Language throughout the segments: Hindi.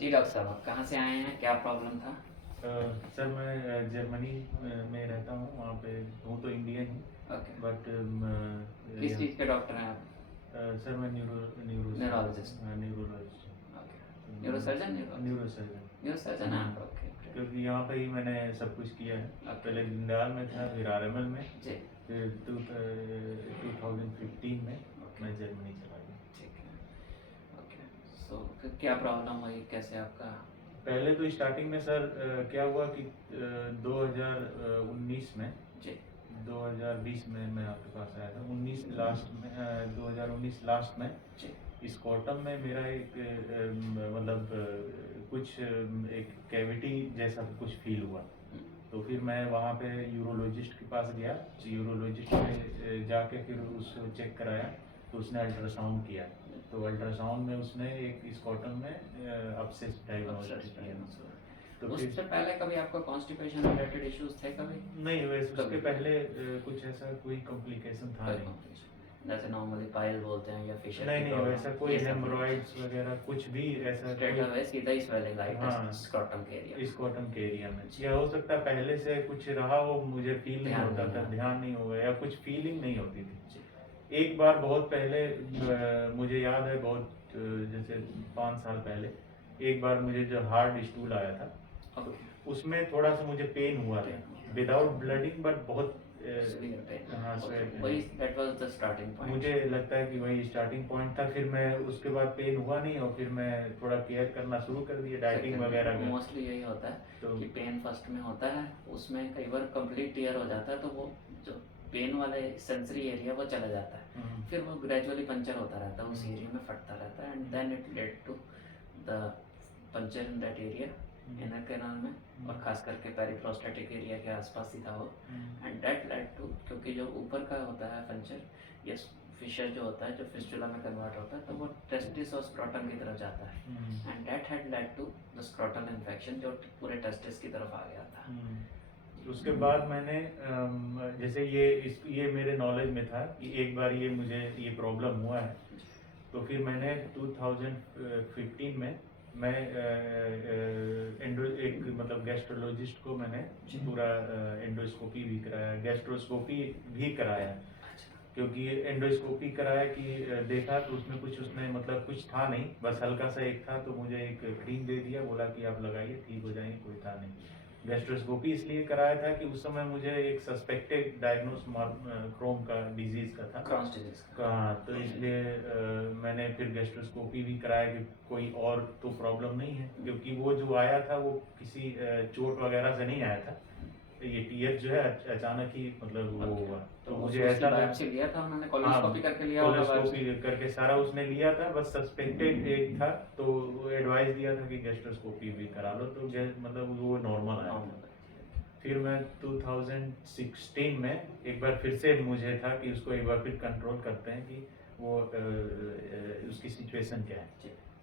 जी डॉक्टर साहब, आप कहाँ से आए हैं? क्या प्रॉब्लम था? सर मैं जर्मनी में रहता हूँ। वहाँ पे हूँ तो इंडियन ही, ओके। बट किस यहाँ चीज़ के डॉक्टर हैं आप? सर मैं न्यूरोलॉजिस्ट। Neurologist okay. हूँ। Neurosurgeon, neurologist? न्यूरोसर्जन। न्यूरोसर्जन हैं आप? Okay, great. क्योंकि यहाँ पे ही मैंने सब कुछ किया है। ओके, पहले ओके। दीनदयाल में था, फिर आरएमएल में, जी, फिर 2015 में ओके, मैं जर्मनी चला गया। ठीक है। ओके, सो फिर क्या प्रॉब्लम हुई? कैसे आपका? पहले तो स्टार्टिंग में सर क्या हुआ कि 2019 में, जी, 2020 में मैं आपके पास आया था, 19 लास्ट में 2019 लास्ट में जी, इस क्वार्टम में मेरा एक मतलब कुछ एक कैविटी जैसा कुछ फील हुआ। तो फिर मैं वहाँ पे यूरोलॉजिस्ट के पास गया। यूरोलॉजिस्ट में जाके फिर उसको चेक कराया, तो उसने अल्ट्रासाउंड किया। तो अल्ट्रासाउंड में उसने एक इस क्वार्टम में अपसेस डायग्नोस्टिक किया। तो फिर उससे पहले कभी आपको कॉन्स्टिपेशन रिलेटेड इश्यूज थे कभी? नहीं, वैसे उसके कभी? पहले कुछ ऐसा कोई कॉम्प्लिकेशन था कोई नहीं। कॉम्प्लिकेशन जैसे नॉर्मली पाइल बोलते हैं या फिशर नहीं की नहीं, प्रॉब्लम, वैसा कोई ये सब नहीं? हेमोरॉइड्स वगैरह कुछ भी ऐसा स्ट्रेट कोई। अवे सीधा ही स्वेलिंग आई हाँ, स्क्रॉटम के एरिया इस में? कॉटन के एरिया में, या हो सकता है पहले से कुछ रहा हो, मुझे फील नहीं ध्यान होता नहीं था, है। ध्यान नहीं होगा, या कुछ फीलिंग नहीं होती थी। जी, एक बार बहुत पहले मुझे याद है, बहुत जैसे 5 साल पहले एक बार मुझे जो हार्ड स्टूल आया था, तो ओके। उसमें थोड़ा सा मुझे पेन हुआ था, विदाउट ब्लडिंग, बट बहुत सीवियर पेन। हाँ ओके, स्वेट। वही that was the starting point. मुझे लगता है कि वही स्टार्टिंग पॉइंट था। फिर मैं उसके बाद पेन हुआ नहीं, और फिर मैं थोड़ा केयर करना शुरू कर दिया, डाइटिंग वगैरह का। मोस्टली यही होता है तो कि पेन फर्स्ट में होता है, उसमें कई बार कंप्लीट टीयर हो जाता है, तो वो जो पेन वाले सेंसरी एरिया वो चला जाता है, फिर वो ग्रेजुअली पंचर होता रहता है, उस एरिया में फटता रहता है, and then it led to the puncture in that area, inner canal में, और खास करके पेरिप्रोस्टेटिक एरिया के आसपास ही था वो, एंड दैट लेड टू, क्योंकि जो ऊपर का होता है पंचर या फिशर जो होता है, जो फिस्टुला में कन्वर्ट होता है, तो वो टेस्टिस और स्क्रॉटम की तरफ जाता है, and that had led to the scrotal infection, जो पूरे टेस्टिस की तरफ आ गया था। उसके बाद मैंने जैसे ये मेरे नॉलेज में था कि एक बार ये मुझे ये प्रॉब्लम हुआ है। तो फिर मैंने 2015 में मैं एक मतलब गैस्ट्रोलॉजिस्ट को मैंने पूरा एंडोस्कोपी भी कराया, गैस्ट्रोस्कोपी भी कराया। अच्छा, क्योंकि एंडोस्कोपी कराया कि देखा तो उसमें कुछ, उसने मतलब कुछ था नहीं, बस हल्का सा एक था, तो मुझे एक क्रीम दे दिया, बोला कि आप लगाइए ठीक हो जाएंगे, कोई था नहीं। गैस्ट्रोस्कोपी इसलिए कराया था कि उस समय मुझे एक सस्पेक्टेड डायग्नोस क्रोम का डिजीज का था। क्रॉस डिजीज का। हाँ, तो इसलिए मैंने फिर गैस्ट्रोस्कोपी भी कराया कि कोई और तो प्रॉब्लम नहीं है, क्योंकि वो जो आया था वो किसी चोट वगैरह से नहीं आया था। ये टीएफ जो है अचानक ही मतलब वो हुआ, तो मुझे उसकी ऐसा लगा। बायोप्सी लिया था उन्होंने? हाँ, कोलोनोस्कोपी करके लिया होगा बायोप्सी? कोलोस्कोपी करके सारा उसने लिया था, बस सस्पेक्टेड एक था, तो वो एडवाइस दिया था कि गैस्ट्रोस्कोपी भी करा लो, तो मतलब वो नॉर्मल आया था। फिर मैं 2016 में एक बार फिर से मुझे था कि उसको एक बार फिर कंट्रोल करते हैं कि वो उसकी सिचुएशन क्या है।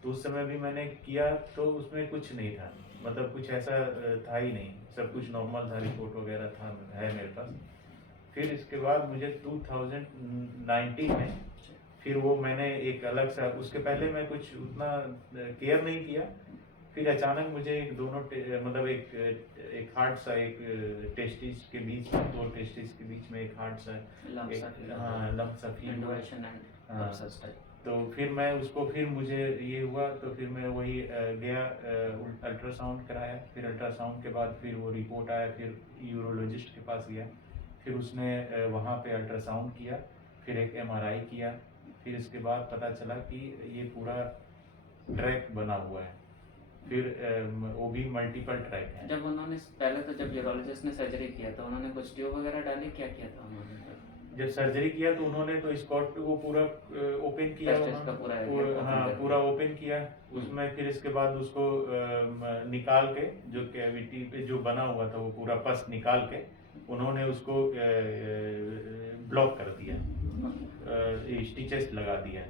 तो उस समय भी मैंने किया, तो उसमें कुछ नहीं था, मतलब कुछ ऐसा था ही नहीं, सब कुछ नॉर्मल था, रिपोर्ट वगैरह था, है मेरे पास। फिर इसके बाद मुझे 2019 में फिर वो मैंने एक अलग सा, उसके पहले मैं कुछ उतना केयर नहीं किया। फिर अचानक मुझे एक दोनों मतलब एक हार्ड सा, एक टेस्टिस के बीच में, दो टेस्टिस के बीच में एक हार्ड सा, हाँ लंप सा फील हुआ। हाँ, तो फिर मैं उसको, फिर मुझे ये हुआ, तो फिर मैं वही गया, अल्ट्रासाउंड कराया। फिर अल्ट्रासाउंड के बाद फिर वो रिपोर्ट आया, फिर यूरोलॉजिस्ट के पास गया, फिर उसने वहाँ पे अल्ट्रासाउंड किया, फिर एक एमआरआई किया। फिर इसके बाद पता चला कि ये पूरा ट्रैक बना हुआ है, फिर वो भी मल्टीपल ट्रैक है। जब उन्होंने पहले, तो जब यूरोलॉजिस्ट ने सर्जरी किया तो उन्होंने कुछ ट्यूब वगैरह डाली, क्या किया था उन्होंने? जब सर्जरी किया तो उन्होंने तो स्कॉट पे वो पूरा ओपन किया, टेस्टिस का पूरा एरिया ओपन हाँ कर पूरा दिया। ओपन किया उसमें। फिर इसके बाद उसको निकाल के, जो कैविटी पे जो बना हुआ था वो पूरा पस निकाल के उन्होंने उसको ब्लॉक कर दिया, स्टिचेस लगा दिया।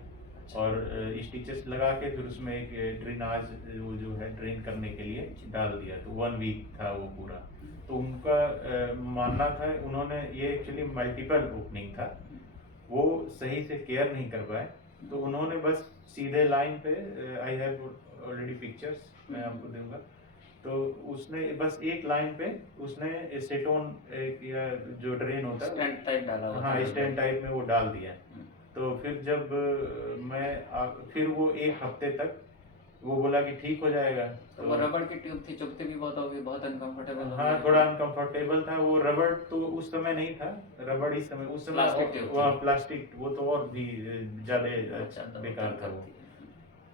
और स्टिचेस लगा के फिर उसमें एक ड्रेनाज वो जो है ड्रेन करने के लिए डाल दिया। तो 1 वीक था वो पूरा। तो उनका मानना था, उन्होंने ये एक्चुअली मल्टीपल ओपनिंग था, वो सही से केयर नहीं कर पाए, तो उन्होंने बस सीधे लाइन पे आई हैव ऑलरेडी पिक्चर्स मैं आपको दूंगा। तो उसने बस एक लाइन पे उसने एसीटोन या जो ड्रेन होता है स्टेंट टाइप डाला हुआ हाँ था। स्टेंट टाइप में वो डाल दिया। तो फिर जब फिर वो एक हफ्ते तक वो बोला कि ठीक हो जाएगा। तो वो रबड़ की ट्यूब थी, चुभती भी बहुत होगी, बहुत अनकंफर्टेबल हाँ थोड़ा अनकंफर्टेबल था। वो रबड़ तो उस समय नहीं था, रबड़ इस समय उस समय प्लास्टिक ट्यूब वो थी। प्लास्टिक वो तो और भी ज्यादा अच्छा, तो बेकार था वो। थी।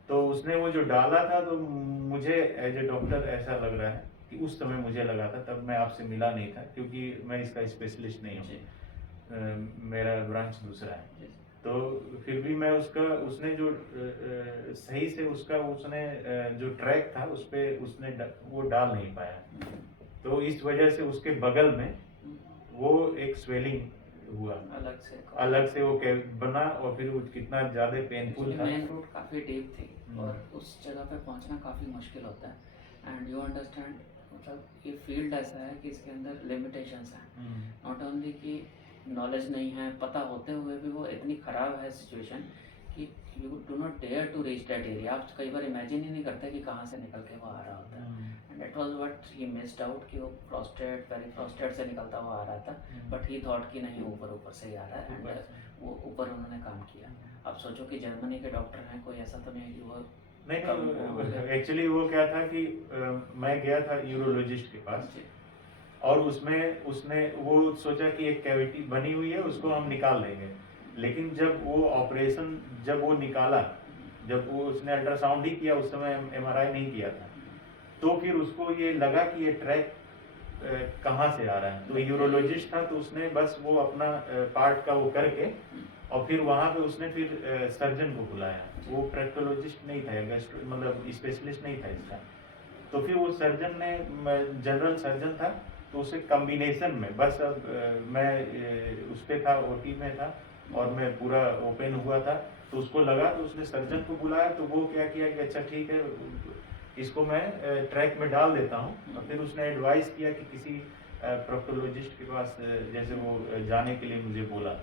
तो उसने वो जो डाला था तो मुझे एज ए डॉक्टर ऐसा लग रहा है कि उस समय मुझे लगा था, तब मैं आपसे मिला नहीं था क्योंकि मैं इसका स्पेशलिस्ट नहीं जी, हूँ, मेरा ब्रांच दूसरा है। जी, तो फिर भी मैं उसका उसने जो सही से उसका उसने जो ट्रैक था उस पे उसने वो डाल नहीं पाया। तो इस वजह से उसके बगल में वो एक स्वेलिंग हुआ, अलग से वो बना और फिर वो कितना ज़्यादा पेनफुल था। मेन रूट काफ़ी डीप थी और उस जगह पे पहुंचना काफ़ी मुश्किल होता है। एंड यू अंडरस्टैंड, मतलब ये फील्ड ऐसा है कि इसके अंदर लिमिटेशंस हैं। नॉट ओनली कि नॉलेज नहीं है, पता होते हुए भी वो इतनी ख़राब है सिचुएशन कि you do not dare to reach that area. आप कई बार इमेजिन ही नहीं करते कि कहाँ से निकल के वो आ रहा होता है। And it was what he missed out कि वो फ्रस्ट्रेट, वेरी फ्रस्ट्रेट से निकलता हुआ आ रहा था। बट ही थॉट कि नहीं, ऊपर ऊपर से ही आ रहा है। एंड वो ऊपर उन्होंने काम किया। अब सोचो कि जर्मनी के डॉक्टर हैं, कोई ऐसा तो नहीं है कि वो नहीं एक्चुअली वो क्या था कि मैं गया था यूरोलॉजिस्ट के पास और उसमें उसने वो सोचा कि एक कैविटी बनी हुई है उसको हम निकाल देंगे। लेकिन जब वो ऑपरेशन जब वो निकाला, जब वो उसने अल्ट्रासाउंड ही किया, उस समय एमआरआई नहीं किया था, तो फिर उसको ये लगा कि ये ट्रैक कहाँ से आ रहा है। तो यूरोलॉजिस्ट था तो उसने बस वो अपना पार्ट का वो करके और फिर वहाँ पे उसने फिर सर्जन को बुलाया। वो प्रेक्टोलॉजिस्ट नहीं था, मतलब स्पेशलिस्ट नहीं था इसका। तो फिर वो सर्जन ने, जनरल सर्जन था, तो उसे कॉम्बिनेशन में बस अब मैं उस पे था, ओटी में था और मैं पूरा ओपन हुआ था। तो उसको लगा तो उसने सर्जन को बुलाया। तो वो क्या किया कि अच्छा ठीक है इसको मैं ट्रैक में डाल देता हूँ। और फिर उसने एडवाइस किया कि किसी प्रोक्टोलॉजिस्ट के पास जैसे वो जाने के लिए मुझे बोला।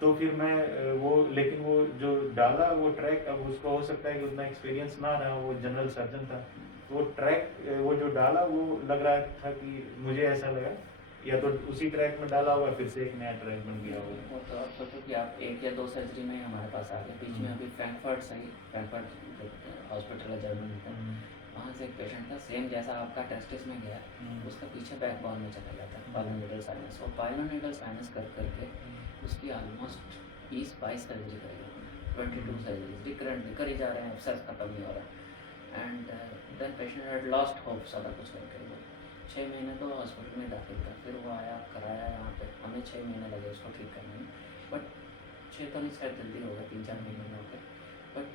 तो फिर मैं वो, लेकिन वो जो डाला वो ट्रैक, अब उसको हो सकता है कि उतना एक्सपीरियंस ना रहा, वो जनरल सर्जन था। वो ट्रैक वो जो डाला वो लग रहा था कि मुझे ऐसा लगा या तो उसी ट्रैक में डाला हुआ फिर से एक नया ट्रैक बन गया होगा। वो तो आप सोचो कि आप 1 या 2 सर्जरी में ही हमारे पास आ गए। बीच में अभी फ्रैंकफर्ट हॉस्पिटल है जर्मनी का, वहाँ से एक पेशेंट था सेम जैसा आपका टेस्टिस में गया, उसका पीछे बैकबोन में चला जाता है पाइलोनिडल साइनस। वो पाइलोनिडल साइनस कर करके उसकी ऑलमोस्ट 20-22 सर्जरी करी, 22 सर्जरीज रिकरेंट कर ही जा रहे हैं, एब्सेस खत्म नहीं हो रहा। And then patient had lost hope सारा कुछ करके। वो 6 महीने तो हॉस्पिटल में दाखिल था, फिर वो आया कराया यहाँ पे, हमें 6 महीने लगे उसको ठीक करने में। बट 6 तो नहीं, शायद जल्दी हो गया, 3-4 महीने में हो गया। बट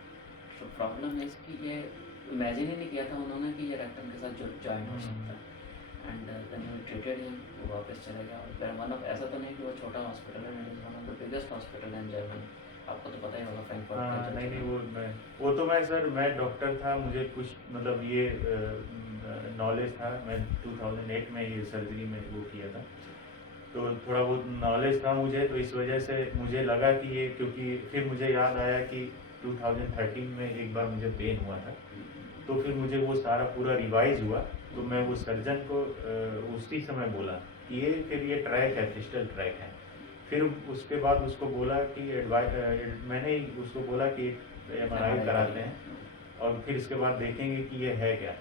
प्रॉब्लम है इसकी, ये इमेजिन ही नहीं किया था उन्होंने कि ये रेक्टम के साथ ज्वाइन हो सकता है। And then we treated him, वो वापस चला गया। और वन ऑफ, ऐसा तो नहीं कि वो छोटा हॉस्पिटल है, it is one of the biggest hospital in Germany. आपको तो पता ही होगा फ्रैंकफर्ट का। नहीं वो तो मैं सर, मैं डॉक्टर था, मुझे कुछ मतलब ये नॉलेज था। मैं 2008 में ये सर्जरी में वो किया था, तो थोड़ा बहुत नॉलेज था मुझे। तो इस वजह से मुझे लगा कि ये, क्योंकि फिर मुझे याद आया कि 2013 में एक बार मुझे पेन हुआ था, तो फिर मुझे वो सारा पूरा रिवाइज हुआ। तो मैं वो सर्जन को उसी समय बोला कि ये फिर ये ट्रैक है, फिस्टल ट्रैक है। फिर उसके बाद उसको बोला कि मैंने उसको बोला कि एमआरआई कराते हैं और फिर इसके बाद देखेंगे कि ये है क्या।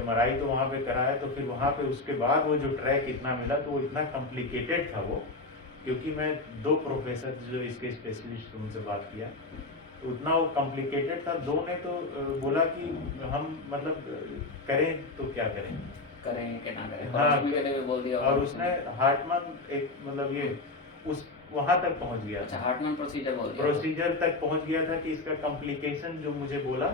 एमआरआई तो वहाँ पे कराया, तो फिर वहाँ पे उसके बाद वो जो ट्रैक इतना मिला, तो वो इतना कॉम्प्लिकेटेड था वो, क्योंकि मैं 2 प्रोफेसर जो इसके स्पेशलिस्ट उनसे बात किया, तो उतना वो कॉम्प्लिकेटेड था। 2 ने तो बोला कि हम मतलब करें तो क्या करें, करें कि ना करें। हाँ, के लिए भी बोल दिया और उसने हार्टमन एक मतलब ये उस वहाँ तक पहुँच गया। अच्छा, हार्टमन प्रोसीजर बोल दिया, प्रोसीजर तक पहुँच गया था कि इसका कॉम्प्लिकेशन जो मुझे बोला,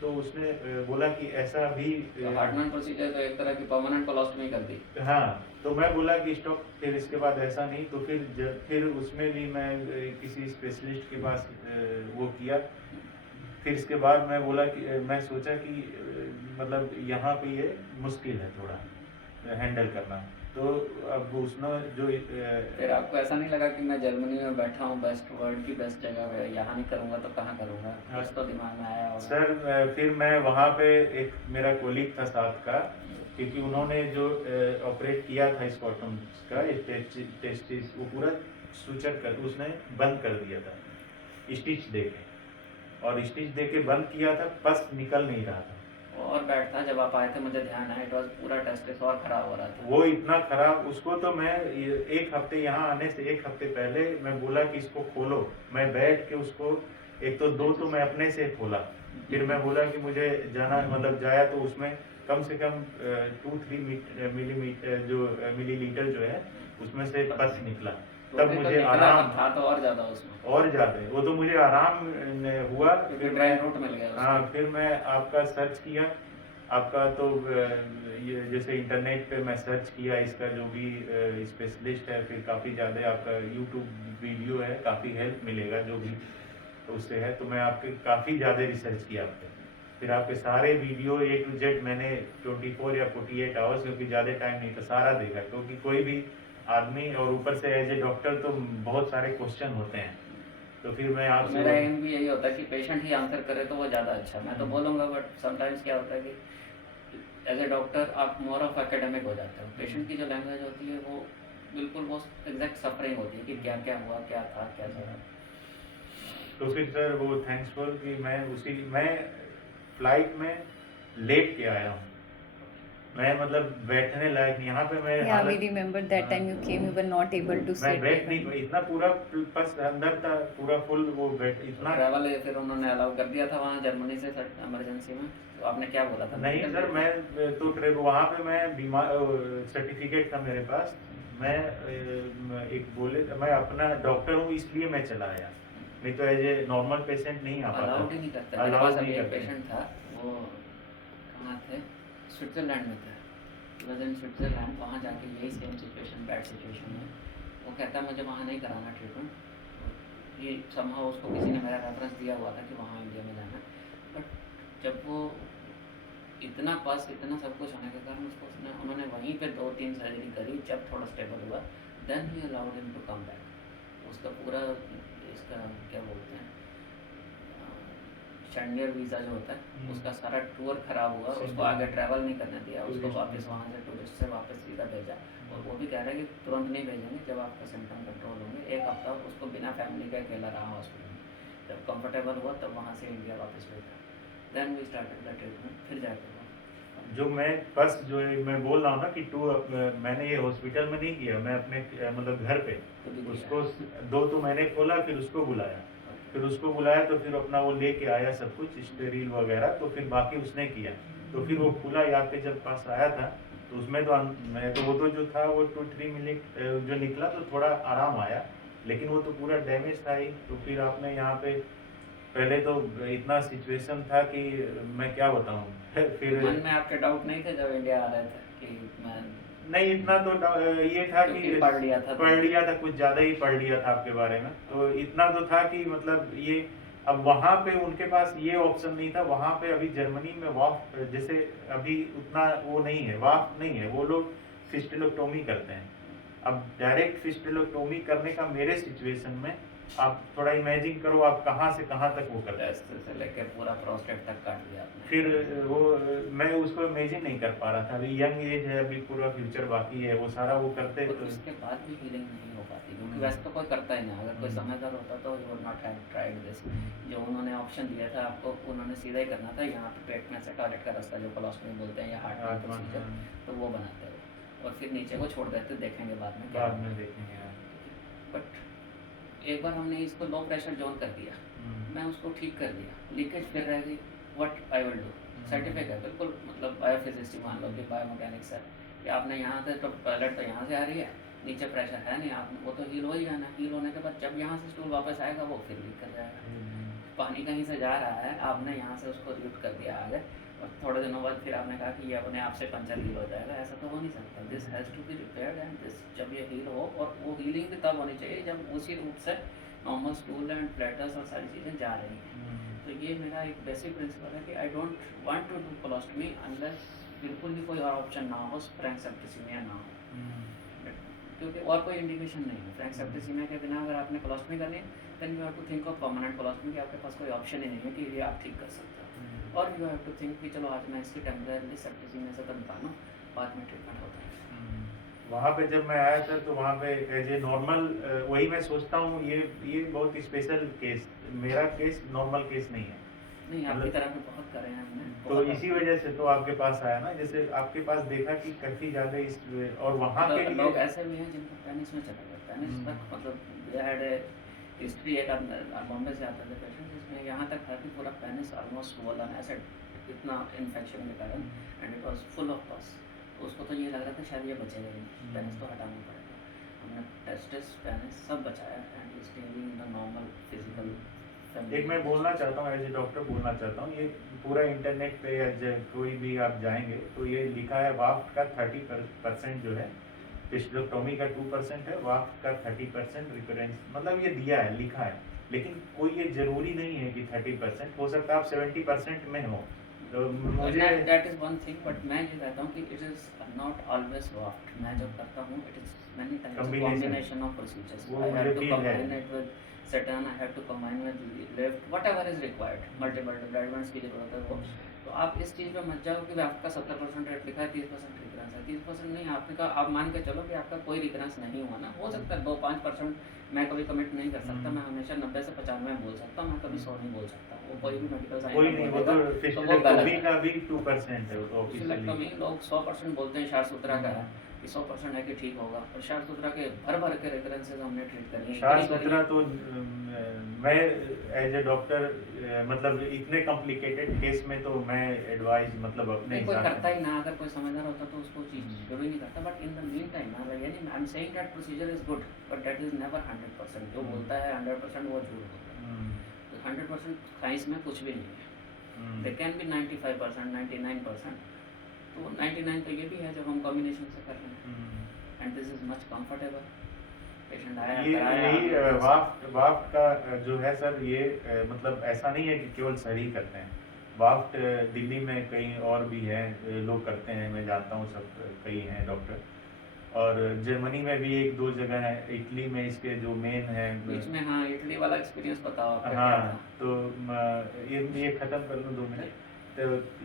तो उसने बोला कि ऐसा भी तो हार्टमन प्रोसीजर तो एक तरह की परमानेंट कोलोस्टमी कर दी। हाँ। तो मैं बोला कि स्टॉप, फिर इसके बाद ऐसा नहीं। तो फिर उसमें भी मैं किसी स्पेशलिस्ट के पास वो किया। फिर इसके बाद मैं बोला कि मैं सोचा कि मतलब यहाँ पे ये मुश्किल है थोड़ा हैंडल करना। तो अब उसने जो फिर आपको ऐसा नहीं लगा कि मैं जर्मनी में बैठा हूँ, बेस्ट वर्ल्ड की बेस्ट जगह है, यहाँ नहीं करूँगा तो कहाँ करूँगा? कुछ तो दिमाग में आया होगा। सर फिर मैं वहाँ पे एक मेरा कोलीग था साथ का, क्योंकि उन्होंने जो ऑपरेट किया था स्कॉटम का टेस्टिस वो पूरा सूचर कर उसने बंद कर दिया था स्टिच दे के, और स्टिच दे के बंद किया था, पस निकल नहीं रहा था। और बैठ था जब आप आए थे, मुझे ध्यान है, इट वाज पूरा टेस्टिस और खराब हो रहा था। वो इतना खराब, उसको तो मैं एक हफ्ते यहाँ आने से एक हफ्ते पहले मैं बोला कि इसको खोलो, मैं बैठ के उसको एक तो दो तो मैं अपने से खोला, फिर मैं बोला कि मुझे जाना मतलब जाया तो उसमें कम से कम 2-3 मिलीमीटर जो मिलीलीटर जो है उसमें से पस निकला, तब मुझे आराम था तो और ज्यादा उसमें, और ज्यादा वो तो मुझे आराम हुआ। फिर ड्राई मैं रूट मिल गया उसको। हाँ फिर मैं आपका सर्च किया, आपका तो ये जैसे इंटरनेट पे मैं सर्च किया इसका जो भी स्पेशलिस्ट है, फिर काफ़ी ज़्यादा आपका यूट्यूब वीडियो है, काफ़ी हेल्प मिलेगा जो भी तो उससे है, तो मैं आपके काफ़ी ज़्यादा रिसर्च किया आपके, फिर आपके सारे वीडियो A to Z मैंने 24 या 48 आवर्स, क्योंकि ज़्यादा टाइम नहीं था, सारा देखा, क्योंकि कोई भी आदमी और ऊपर से एज ए डॉक्टर तो बहुत सारे क्वेश्चन होते हैं, तो फिर मैं तो आपसे मेरा एम भी यही होता है कि पेशेंट ही आंसर करे तो वो ज़्यादा अच्छा। मैं तो बोलूँगा, बट समटाइम्स क्या होता है कि एज ए डॉक्टर आप मोर ऑफ एकेडमिक हो जाते हो। पेशेंट की जो लैंग्वेज होती है वो बिल्कुल वो एग्जैक्ट सफरिंग होती है कि क्या क्या हुआ, क्या था, क्या चला। तो फिर सर वो थैंक्सफुल कि मैं फ्लाइट में लेट के आया हूँ, मैं मतलब बैठने लायक नहीं, यहाँ पे मैं Yeah, we remember that time you came, you were not able to मैं sit बैठ नहीं even. इतना पूरा बस अंदर था पूरा फुल, वो बैठ इतना ट्रैवल फिर उन्होंने अलाउ कर दिया था वहाँ जर्मनी से इमरजेंसी में। तो आपने क्या बोला था? नहीं सर, मैं तो वहाँ पे मैं बीमार सर्टिफिकेट था मेरे पास, मैं एक बोले मैं अपना डॉक्टर हूँ इसलिए मैं चला आया, नहीं तो एज ए नॉर्मल पेशेंट नहीं आ पाता, अलाउड ही नहीं करते। मेरे अलाउ पास नहीं अभी एक करते। पेशेंट था, वो कहाँ थे, स्विट्ज़रलैंड में थे। वॉज इन स्विट्ज़रलैंड, वहाँ जाके यही सेम सिचुएशन, बैड सिचुएशन है। वो कहता है मुझे वहाँ नहीं कराना ट्रीटमेंट, ये समहाउ उसको किसी ने मेरा रेफरेंस दिया हुआ था कि वहाँ इंडिया में जाना। बट जब वो इतना पास इतना सब कुछ होने के कारण उसको उन्होंने वहीं पे 2-3 सर्जरी करी, जब थोड़ा स्टेबल हुआ then he allowed him to come back. उसका पूरा इसका क्या बोलते हैं शेंगर वीज़ा जो होता है उसका सारा टूर ख़राब हुआ, उसको आगे ट्रैवल नहीं करने दिया, उसको वापस वहाँ से टूरिस्ट से वापस सीधा भेजा। और वो भी कह रहा है कि तुरंत नहीं भेजेंगे, जब आपका सिम्टम कंट्रोल होंगे। एक हफ्ता उसको बिना फैमिली का अकेला रहा हॉस्पिटल में, जब कंफर्टेबल हुआ तब वहाँ से इंडिया वापस भेजा। Then we started the treatment, फिर जाकर जो मैं बस जो मैं बोल रहा हूँ ना कि मैंने ये हॉस्पिटल में नहीं किया, मैं अपने मतलब घर पे उसको 2 तो मैंने खोला, फिर उसको बुलाया, तो फिर अपना वो लेके आया सब कुछ स्टेरिल वगैरह, तो फिर बाकी उसने किया, तो फिर वो खुला यहाँ पे जब पास आया था तो उसमें तो मैं तो वो तो जो था वो 2-3 मिनट जो निकला तो थोड़ा आराम आया, लेकिन वो तो पूरा डैमेज था ही। तो फिर आपने यहाँ पे पहले तो इतना सिचुएशन था कि मैं क्या बताऊँ फिर मन में आपके डाउट नहीं थे जब इंडिया आ रहे थे कि मैं नहीं इतना तो ये था कि पढ़ लिया था कुछ ज़्यादा ही पढ़ लिया था आपके बारे में, तो इतना तो था कि मतलब ये अब वहाँ पे उनके पास ये ऑप्शन नहीं था, वहाँ पे अभी जर्मनी में वाफ जैसे अभी उतना वो नहीं है, वाफ नहीं है, वो लोग फिस्टुलोटोमी करते हैं। अब डायरेक्ट फिस्टुलोटोमी करने का मेरे सिचुएशन में आप थोड़ा इमेजिन करो आप कहाँ से कहाँ तक वो करते हैं, से लेकर पूरा प्रोस्टेट तक काट दिया आपने। फिर वो मैं उसको इमेजिन नहीं कर पा रहा था, अभी यंग एज है, अभी पूरा फ्यूचर बाकी है, वो सारा वो करते तो तो उसके बाद भी हीलिंग नहीं हो पाती, क्योंकि वैसे तो कोई करता ही नहीं। अगर कोई समझदार होता तो you would not have tried this. जो उन्होंने ऑप्शन दिया था आपको, उन्होंने सीधा ही करना था, यहाँ पे पेट में से टॉयलेट का रास्ता जो कोलोस्टमी बोलते हैं या हार्ट का प्रोसीजर, तो वो बनाते हो और फिर नीचे को छोड़ देते, देखेंगे बाद में क्या देखेंगे। बट एक बार हमने इसको लो प्रेशर जोन कर दिया, मैं उसको ठीक कर दिया, लीकेज फिर रह गई, what I will do. Certificate है बिल्कुल, मतलब बायोफिजिक्स मान लो कि बायोमैकेनिक्स है कि आपने यहाँ से तो टॉयलेट तो यहाँ से आ रही है, नीचे प्रेशर है नहीं, आप वो तो हील हो ही जाना। हील होने के बाद जब यहाँ से स्टूल वापस आएगा वो फिर लीक कर जाएगा। पानी कहीं से जा रहा है, आपने यहाँ से उसको रूट कर दिया आगे, और थोड़े दिनों बाद फिर आपने कहा कि ये अपने आप से पंचर हील हो जाएगा, ऐसा तो हो नहीं सकता। This has to be repaired and this जब ये हील हो, और वो हीलिंग भी तब होनी चाहिए जब उसी रूट से नॉर्मल स्टूल एंड प्लेटर्स और सारी चीज़ें जा रही हैं। तो ये मेरा एक बेसिक प्रिंसिपल है कि I don't want to do colostomy unless बिल्कुल भी कोई और ऑप्शन ना हो, स्प्रेंग सेप्टिसिमिया ना हो। क्योंकि और कोई इंडिकेशन नहीं है फ्रैंक सेप्टिसिमिया के बिना। अगर आपने कोलोस्टमी करनी है then you have to think of permanent colostomy कि आपके पास कोई ऑप्शन ही नहीं है कि ये आप ठीक कर सकते हो। और यू हैव टू थिंक कि चलो आज मैं इसकी टेम्परेरी सेप्टिसिमिया से तो निकालूँ, बाद में ट्रीटमेंट होता है। वहाँ पे जब मैं आया था तो वहाँ पे एज ए नॉर्मल वही मैं सोचता हूँ ये बहुत स्पेशल केस, मेरा केस नॉर्मल केस नहीं है। नहीं, आपकी तरह के बहुत करे हैं हमने। तो बहुत इसी वजह से तो आपके पास आया ना, जैसे आपके पास देखा कि काफी ज्यादा इस और वहाँ के लोग लिए ऐसे भी हैं जिनको पेनिस में चला गया। पेनिस तक मतलब दे हैड ए हिस्ट्री। एक बॉम्बे से आता था पेशेंट जिसमें यहाँ तक था कि पूरा पेनिस ऑलमोस्ट स्वोलन ऐसे इतना इन्फेक्शन के कारण and it was full of पस। उसको तो ये लग रहा था शायद ये बचेगा ही नहीं, पेनिस तो हटाना पड़ेगा। हमने टेस्टिस पेनिस सब बचाया and is still in the normal physical. एक मैं बोलना चाहता हूँ एज ए डॉक्टर बोलना चाहता हूँ, ये पूरा इंटरनेट पे या कोई भी आप जाएंगे तो ये लिखा है वाफ्ट का 30% जो है, फिस्टोटॉमी का 2% है, वाफ्ट का 30% रिकरेंस, मतलब ये दिया है लिखा है, लेकिन कोई ये जरूरी नहीं है कि 30%, हो सकता है आप 70% में हो। तो मुझे that is one thing, but मैं ये कहता हूँ कि it is not always waft. मैं जब करता हूँ it is many times combination of procedures. वो आई मुझे हैव टू feel है। Combine it with seton, I have to combine with lift, whatever is required. Multiple developments की जरूरत है वो। तो आप इस चीज़ में मत जाओ कि आपका 70% रेट लिखा है, 30% रिकरेंस है। 30% नहीं, आपने कहा आप मान के चलो कि आपका कोई रिकरेंस नहीं हुआ ना, हो सकता है 2-5%। मैं कभी कमिट नहीं कर सकता, मैं हमेशा 90 से 95 बोल सकता हूँ, मैं कभी 100 नहीं बोल सकता। वो कोई भी मेडिकल साइंस कोई नहीं, वो तो फिस्टोटॉमी का भी 2% है, वो तो ऑफिशियली लोग 100% बोलते हैं। शार्ट सूत्रा का है कि 100% है कि ठीक होगा, और शार्ट सूत्रा के भर के रेफरेंसेस हमने ट्रीट करी हैं। शार्ट सूत्रा तो मैं एज ए डॉक्टर मतलब इतने कॉम्प्लिकेटेड केस में तो मैं एडवाइस मतलब अपने नहीं, कोई हिसाब करता से ही ना। अगर कोई समझदार होता तो उसको चीज जरूरी नहीं करता। But in the mean time I am saying that procedure is good but that is never 100%। जो बोलता है 100% वो झूठ बोलता है। तो 100% साइंस में कुछ भी नहीं है। They can be 95%, 99%। तो 99 तो ये भी है जब हम कॉम्बिनेशन से कर रहे हैं and this is much comfortable. Patient आया ये कराया, यही वाफ्ट का जो है सर, ये मतलब ऐसा नहीं है कि केवल सर ही करते हैं। वाफ्ट दिल्ली में कई और भी हैं लोग करते हैं, मैं जानता हूँ सब कई हैं डॉक्टर, और जर्मनी में भी 1-2 जगह है, इटली में इसके जो मेन है। बीच में हाँ इटली वाला एक्सपीरियंस बताओ आपका क्या हाँ, था? तो ये खत्म कर लूँ 2 मिनट। तो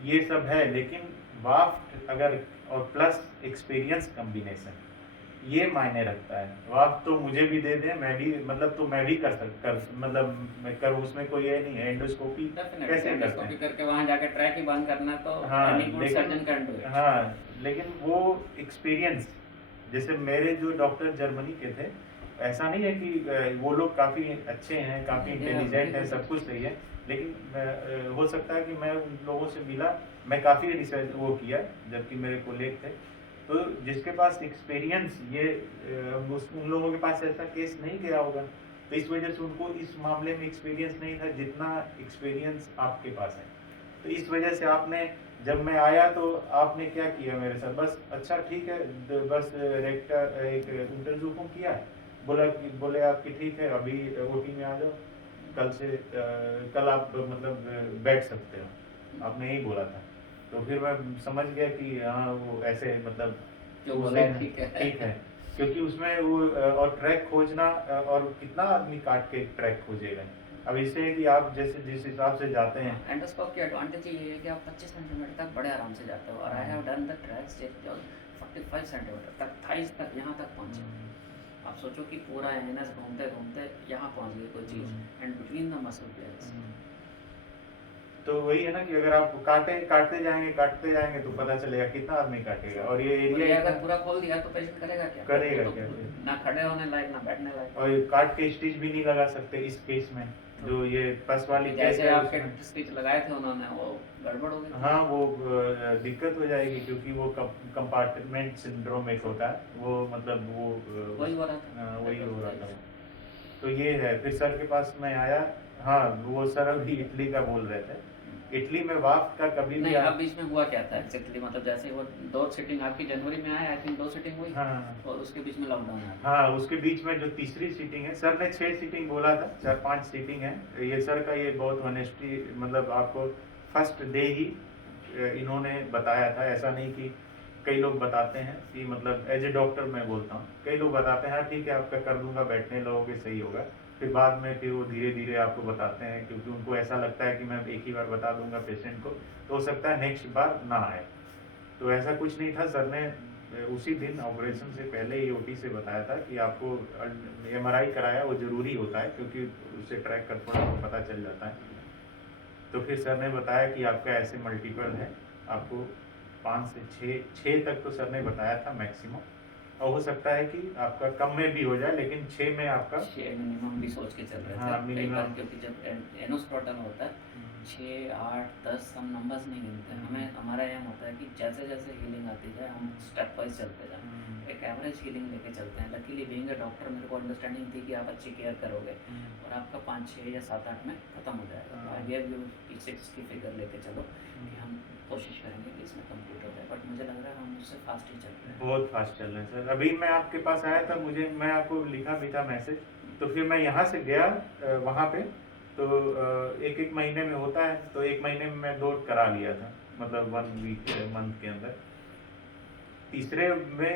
ये सब है, लेकिन वाफ्ट अगर और प्लस एक्सपीरियंस कॉम्बिनेशन ये मायने रखता है। वाफ्ट तो मुझे भी दे दे, मैं भी मतलब तो मैं भी मतलब मैं करूँ, उसमें कोई ये नहीं है। एंडोस्कोपी कैसे करते हैं करके वहाँ जाके ट्रैक ही बंद करना तो हाँ, any good surgeon can do it। हाँ, लेकिन वो एक्सपीरियंस, जैसे मेरे जो डॉक्टर जर्मनी के थे, ऐसा नहीं है कि वो लोग काफ़ी अच्छे हैं, काफ़ी इंटेलिजेंट हैं, सब कुछ सही है, लेकिन हो सकता है कि मैं उन लोगों से मिला, मैं काफ़ी रिसर्च वो किया, जबकि मेरे कोलेग थे, तो जिसके पास एक्सपीरियंस ये उन लोगों के पास ऐसा केस नहीं गया होगा, तो इस वजह से उनको इस मामले में एक्सपीरियंस नहीं था जितना एक्सपीरियंस आपके पास है। तो इस वजह से आपने, जब मैं आया तो आपने क्या किया मेरे साथ, बस अच्छा ठीक है, बस रेक्टर एक इंटरव्यू को किया, बोले आपकी ठीक है, अभी ओटी में आ जाओ, कल आप मतलब बैठ सकते हो, आपने यही बोला था। तो फिर मैं समझ गया कि हाँ वो ऐसे मतलब जो बोला है ठीक है। ठीक है, क्योंकि उसमें वो और ट्रैक खोजना, और कितना आदमी काट के ट्रैक खोजेगा। अब इससे है कि आप जैसे जिस हिसाब से जाते हैं, एंडोस्कोप की एडवांटेज ये है कि आप 25 सेंटीमीटर तक बड़े आराम से जाते हो, और I have done the tracks 45 centimetre तक, थाइस तक, यहाँ तक पहुँचे। आप सोचो कि पूरा एनएस घूमते घूमते यहाँ पहुँच गई कोई चीज़ and between the muscle plates. तो वही है ना कि अगर आप काटते जाएंगे तो पता चलेगा कितना आदमी काटेगा, और ये ये एरिया अगर पूरा खोल दिया तो पेशेंट करेगा क्या? करेगा तो क्या? ना खड़े होने लायक ना बैठने लायक। और ये काट के स्टिच भी नहीं लगा सकते इस केस में, जो ये पस वाली केस जैसे है आपके उसमें। स्टिच लगाए थे उन्होंने, वो गड़बड़ हो गई। हाँ, वो दिक्कत हो जाएगी, क्योंकि वो कंपार्टमेंट सिंड्रोम एक होता है, वो मतलब वो वही हो रहा था। वही हो रहा था। तो ये है, फिर सर के पास मैं आया, हाँ वो सर अभी इटली का बोल रहे थे, इटली में वाफ्ट का कभी भी नहीं, अब बीच में हुआ क्या था एक्चुअली, मतलब जैसे वो 2 सिटिंग आपकी जनवरी में आया, आई थिंक 2 सिटिंग हुई, हाँ, और उसके बीच में लॉकडाउन आया। हाँ उसके बीच में जो तीसरी सीटिंग है, सर ने 6 सीटिंग बोला था, 4-5 सीटिंग है। ये सर का ये बहुत ऑनेस्टी, मतलब आपको फर्स्ट डे ही इन्होंने बताया था, ऐसा नहीं कि कई लोग बताते हैं कि मतलब एज ए डॉक्टर मैं बोलता हूँ, कई लोग बताते हैं हाँ ठीक है आपका कर दूंगा, बैठने लगोगे सही होगा, फिर बाद में फिर वो धीरे धीरे आपको बताते हैं क्योंकि उनको ऐसा लगता है कि मैं एक ही बार बता दूंगा पेशेंट को तो हो सकता है नेक्स्ट बार ना आए। तो ऐसा कुछ नहीं था, सर ने उसी दिन ऑपरेशन से पहले ही ओटी से बताया था कि आपको एमआरआई कराया, वो ज़रूरी होता है क्योंकि उससे ट्रैक कर थोड़ा पता चल जाता है। तो फिर सर ने बताया कि आपका ऐसे मल्टीपल है, आपको 5 से 6 तक तो सर ने बताया था मैक्सिमम, और हो सकता है कि आपका कम में भी हो जाए लेकिन 6 में आपका 6 मिनिमम भी सोच के चल रहे थे हाँ कई बार, मिनिमम। क्योंकि जब एनोस्क्रोटल होता है 6, 8, 10 हम नंबर्स नहीं गिनते हैं। हमें हमारा एम होता है कि जैसे जैसे हीलिंग आती जाए हम स्टेप वाइज चलते जाएं, एक एवरेज हीलिंग लेके चलते हैं। लकीली बीइंग अ डॉक्टर मेरे को अंडरस्टैंडिंग थी कि आप अच्छी केयर करोगे और आपका 5, 6 या 7, 8 में ख़त्म हो जाएगा। तो आई गेव यू कि 6 की फिगर लेके चलो कि हम कोशिश करेंगे कि इसमें कंप्लीट हो जाए, बट मुझे लग रहा है हम उससे फास्ट ही चल रहे हैं। बहुत फास्ट चल रहे हैं सर। अभी मैं आपके पास आया था, मैं आपको लिखा भी था मैसेज, तो फिर मैं यहाँ से गया वहाँ पे, तो एक एक महीने में होता है, तो एक महीने में मैं 2 करा लिया था, मतलब 1 वीक मंथ के अंदर। तीसरे में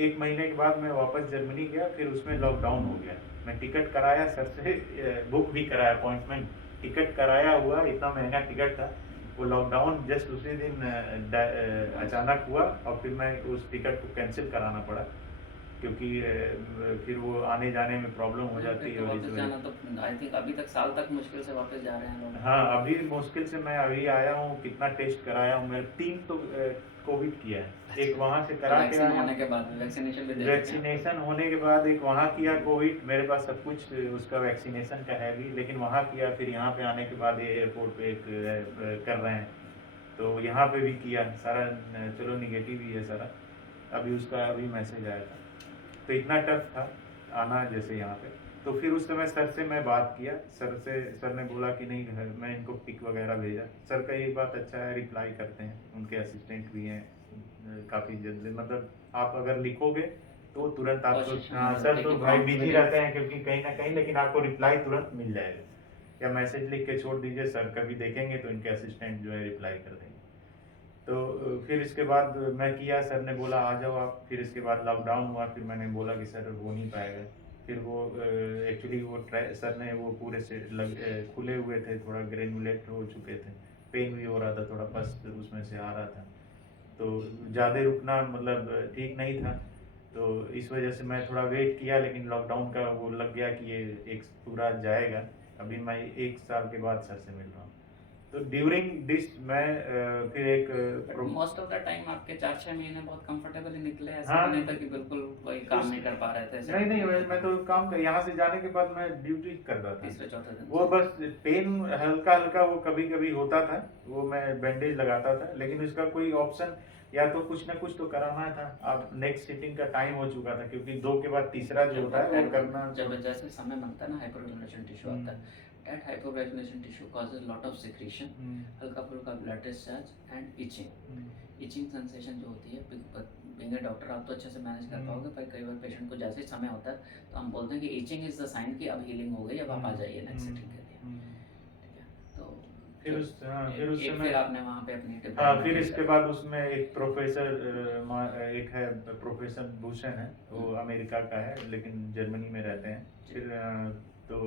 1 महीने के बाद मैं वापस जर्मनी गया, फिर उसमें लॉकडाउन हो गया। मैं टिकट कराया सर से, बुक भी कराया अपॉइंटमेंट, टिकट कराया हुआ, इतना महंगा टिकट था, वो लॉकडाउन जस्ट उसी दिन अचानक हुआ और फिर मैं उस टिकट को कैंसिल कराना पड़ा क्योंकि फिर वो आने जाने में प्रॉब्लम हो जाती फिर है तो और इस वापस वजह जाना तो आई थिंक अभी तक साल तक मुश्किल से वापस जा रहे हैं लोग। हाँ अभी मुश्किल से मैं अभी आया हूँ, कितना टेस्ट कराया हूँ मैं, 3 तो कोविड किया है, एक वहाँ से करा के वैक्सीन आया, होने के बाद वैक्सीनेशन भी दे चुके हैं। वैक्सीनेशन होने के बाद एक वहाँ किया कोविड, मेरे पास सब कुछ उसका वैक्सीनेशन का है भी, लेकिन वहाँ किया, फिर यहाँ पे आने के बाद ये एयरपोर्ट पे एक कर रहे हैं, तो यहाँ पे भी किया सारा, चलो निगेटिव ही है सारा, अभी उसका अभी मैसेज आया था। तो इतना टफ था आना जैसे यहाँ पे। तो फिर उस समय सर से मैं बात किया, सर ने बोला कि नहीं मैं इनको पिक वगैरह भेजा। सर का एक बात अच्छा है, रिप्लाई करते हैं, उनके असिस्टेंट भी हैं काफ़ी जल्दी, मतलब आप अगर लिखोगे तो तुरंत आपको, कोशिश हाँ करते सर हैं तो कि भाई prompt बिजी within- रहते हैं क्योंकि कहीं ना कहीं, लेकिन आपको रिप्लाई तुरंत मिल जाएगा, या मैसेज लिख के छोड़ दीजिए, सर कभी देखेंगे तो इनके असिस्टेंट जो है रिप्लाई कर देंगे। तो फिर इसके बाद मैं किया, सर ने बोला आ जाओ आप, फिर इसके बाद लॉकडाउन हुआ, फिर मैंने बोला कि सर हो नहीं पाएगा, फिर वो एक्चुअली वो सर ने वो पूरे से खुले हुए थे, थोड़ा ग्रेनुलेट हो चुके थे, पेन भी हो रहा था, थोड़ा पस उसमें से आ रहा था, तो ज़्यादा रुकना मतलब ठीक नहीं था, तो इस वजह से मैं थोड़ा वेट किया, लेकिन लॉकडाउन का वो लग गया कि ये एक पूरा जाएगा। अभी मैं 1 साल के बाद सर से मिल रहा हूँ, तो ड्यूरिंग दिस मैं फिर एक मोस्ट ऑफ द टाइम आपके 4-6 महीने बहुत कंफर्टेबली निकले, ऐसा हाँ, भी नहीं था कि बिल्कुल कोई काम नहीं कर पा रहे थे ऐसे। नहीं मैं तो काम कर, यहाँ से जाने के बाद मैं ड्यूटी करता था, तीसरे चौथे दिन वो बस पेन हल्का हल्का वो कभी कभी होता था, वो मैं बैंडेज लगाता था, लेकिन उसका कोई ऑप्शन, या तो कुछ ना कुछ तो कराना था। अब नेक्स्ट सिटिंग का टाइम हो चुका था क्योंकि 2 के बाद तीसरा जो होता है वो करना, जब जैसे समय बनता है ना, हाइपरवेंटिलेशन टिश्यू आता है, that hyperventilation tissue causes lot of secretion, हल्का फुल्का blood discharge and itching sensation जो होती है। बीइंग अ डॉक्टर आप तो अच्छे से मैनेज कर पाओगे, पर कई बार पेशेंट को जैसे ही समय होता है तो हम बोलते हैं कि इचिंग इज द साइन कि अब हीलिंग हो गई, अब आप आ जाइए नेक्स्ट सिटिंग के लिए, ठीक है। तो फिर उस एक समय फिर आपने वहाँ पे अपनी हाँ, deployment फिर की इसके सर। बाद उसमें एक प्रोफेसर एक है प्रोफेसर भूषण है, वो अमेरिका का है लेकिन जर्मनी में रहते हैं, फिर तो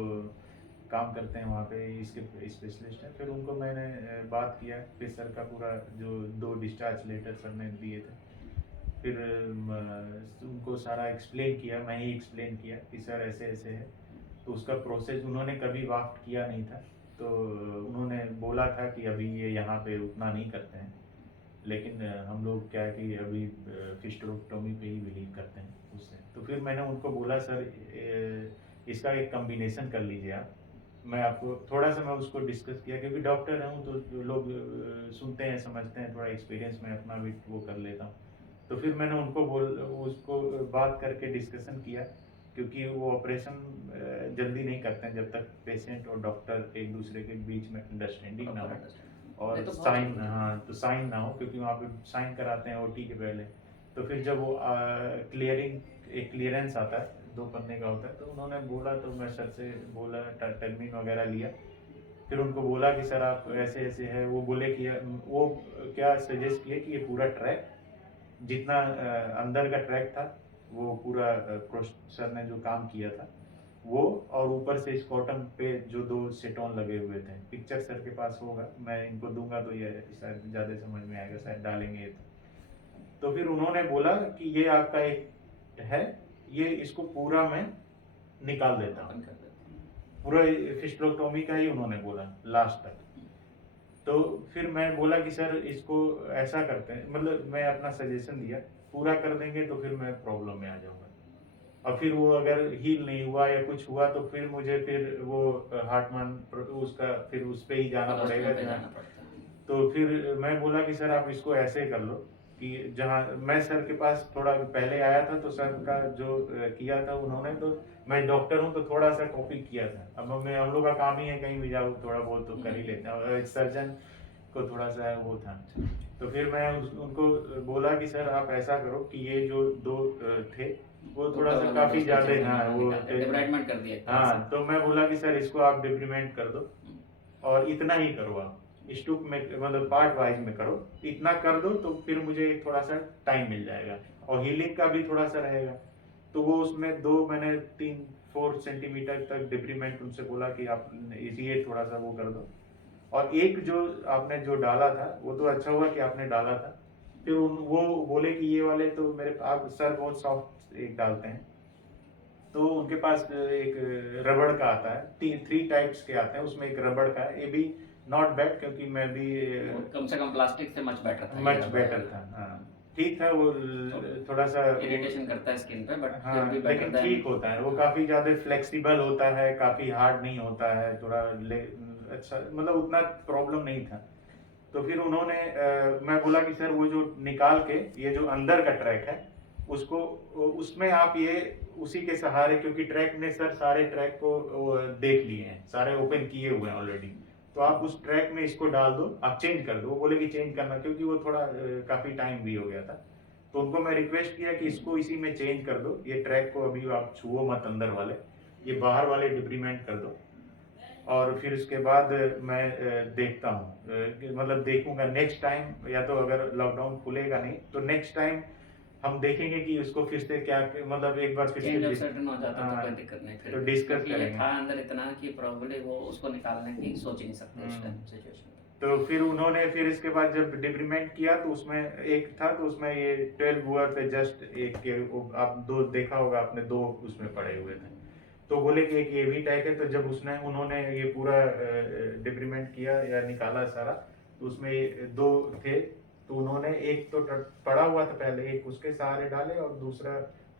काम करते हैं वहाँ पे, इसके स्पेशलिस्ट हैं। फिर उनको मैंने बात किया, फिर सर का पूरा जो 2 डिस्चार्ज लेटर सर ने दिए थे, फिर उनको सारा एक्सप्लेन किया, मैं ही एक्सप्लेन किया कि सर ऐसे ऐसे है, तो उसका प्रोसेस उन्होंने कभी वाफ्ट किया नहीं था, तो उन्होंने बोला था कि अभी ये यहाँ पे उतना नहीं करते हैं, लेकिन हम लोग क्या है कि अभी फिस्टोटोमी पे ही बिलीव करते हैं उससे। तो फिर मैंने उनको बोला सर इसका एक कम्बिनेशन कर लीजिए आप, मैं आपको थोड़ा सा मैं उसको डिस्कस किया क्योंकि डॉक्टर हूँ तो जो लोग सुनते हैं समझते हैं, थोड़ा एक्सपीरियंस में अपना भी वो कर लेता हूँ। तो फिर मैंने उसको बात करके डिस्कशन किया, क्योंकि वो ऑपरेशन जल्दी नहीं करते हैं जब तक पेशेंट और डॉक्टर एक दूसरे के बीच में अंडरस्टैंडिंग ना हो और ये तो बहुत साइन, जरूरी है। हाँ तो साइन ना हो, क्योंकि वहाँ पे साइन कराते हैं ओटी के पहले। तो फिर जब वो एक क्लियरेंस आता है 2 पन्ने का होता है, तो उन्होंने बोला, तो मैं सर से बोला, टर्मिन वगैरह लिया, फिर उनको बोला कि सर आप ऐसे ऐसे है, वो बोले कि वो क्या सजेस्ट किए कि ये पूरा ट्रैक जितना अंदर का ट्रैक था वो पूरा सर ने जो काम किया था वो, और ऊपर से इस कॉटन पे जो 2 सेटोन लगे हुए थे। पिक्चर सर के पास होगा, मैं इनको दूंगा तो ये शायद ज़्यादा समझ में आएगा, शायद डालेंगे तो फिर उन्होंने बोला कि ये आपका एक है, ये इसको पूरा मैं निकाल देता हूँ, पूरा फिस्टोटॉमी का ही उन्होंने बोला लास्ट तक। तो फिर मैं बोला कि सर इसको ऐसा करते हैं, मतलब मैं अपना सजेशन दिया, पूरा कर देंगे तो फिर मैं प्रॉब्लम में आ जाऊंगा, और फिर वो अगर हील नहीं हुआ या कुछ हुआ तो फिर मुझे फिर वो हार्टमैन उसका फिर उस पे ही जाना पड़ेगा। तो फिर मैं बोला कि सर आप इसको ऐसे कर लो कि जहाँ मैं सर के पास थोड़ा पहले आया था तो सर का जो किया था उन्होंने, तो मैं डॉक्टर हूँ तो थोड़ा सा कॉपी किया था। अब हम लोग का काम ही है कहीं भी जाओ थोड़ा बहुत तो कर ही लेते हैं, और सर्जन को थोड़ा सा वो था। तो फिर मैं उनको बोला कि सर आप ऐसा करो कि ये जो 2 थे वो थोड़ा सा काफी ज्यादा, हाँ वो डिब्राइडमेंट कर दिया। हाँ, तो मैं बोला कि सर इसको आप डिब्रीमेंट कर दो और इतना ही करो, आप स्टूप में मतलब पार्ट वाइज में करो, इतना कर दो तो फिर मुझे थोड़ा सा टाइम मिल जाएगा और हीलिंग का भी थोड़ा सा रहेगा। तो वो उसमें 2 मैंने 3-4 सेंटीमीटर तक डिब्रीमेंट उनसे बोला कि आप ये थोड़ा सा वो कर दो। और एक जो आपने जो डाला था वो तो अच्छा हुआ कि आपने डाला था, फिर वो बोले कि ये वाले तो मेरे आप सर बहुत सॉफ्ट एक डालते हैं, तो उनके पास एक रबड़ का आता है, 3 टाइप्स के आते हैं, उसमें एक रबड़ का है, ये भी नॉट बैड, क्योंकि मैं भी कम से कम प्लास्टिक से मच बेटर था, मच बेटर था। हाँ ठीक था, वो थोड़ा सा इरिटेशन करता है स्किन पे, बट हाँ, फिर भी लेकिन बेटर ठीक होता है, वो काफी ज्यादा फ्लेक्सिबल होता है, काफी हार्ड नहीं होता है, थोड़ा अच्छा मतलब उतना प्रॉब्लम नहीं था। तो फिर उन्होंने मैं बोला कि सर वो जो निकाल के ये जो अंदर का ट्रैक है उसको उसमें आप ये उसी के सहारे, क्योंकि ट्रैक ने सर सारे ट्रैक को देख लिए हैं, सारे ओपन किए हुए हैं ऑलरेडी, तो आप उस ट्रैक में इसको डाल दो, आप चेंज कर दो। वो बोले कि चेंज करना, क्योंकि वो थोड़ा काफी टाइम भी हो गया था, तो उनको मैं रिक्वेस्ट किया कि इसको इसी में चेंज कर दो, ये ट्रैक को अभी आप छुओ मत अंदर वाले, ये बाहर वाले डिब्रीमेंट कर दो। और फिर उसके बाद मैं देखता हूँ, मतलब देखूंगा नेक्स्ट टाइम, या तो अगर लॉकडाउन खुलेगा नहीं तो नेक्स्ट टाइम हम देखेंगे कि उसको फिर से क्या, मतलब एक बार फिर चेंज ऑफ से सर्टन हो जाता तो कोई दिक्कत नहीं, फिर तो डिस्कस क्योंकि ये करेंगे। था अंदर इतना कि प्रॉब्ली वो उसको निकालने की सोच ही नहीं सकते उस टाइम सिचुएशन। तो फिर उन्होंने फिर इसके बाद जब डिब्रीमेंट किया तो उसमें एक था, तो उसमें ये 12 हुआ थे, जस्ट एक के आप 2 देखा होगा आपने, 2 उसमें पड़े हुए थे, तो बोले कि एक ये भी टैग है। तो जब उन्होंने ये पूरा डिब्रीमेंट किया या निकाला सारा, तो उसमें 2 थे, तो उन्होंने एक तो पड़ा हुआ था पहले, एक उसके सहारे डाले और दूसरा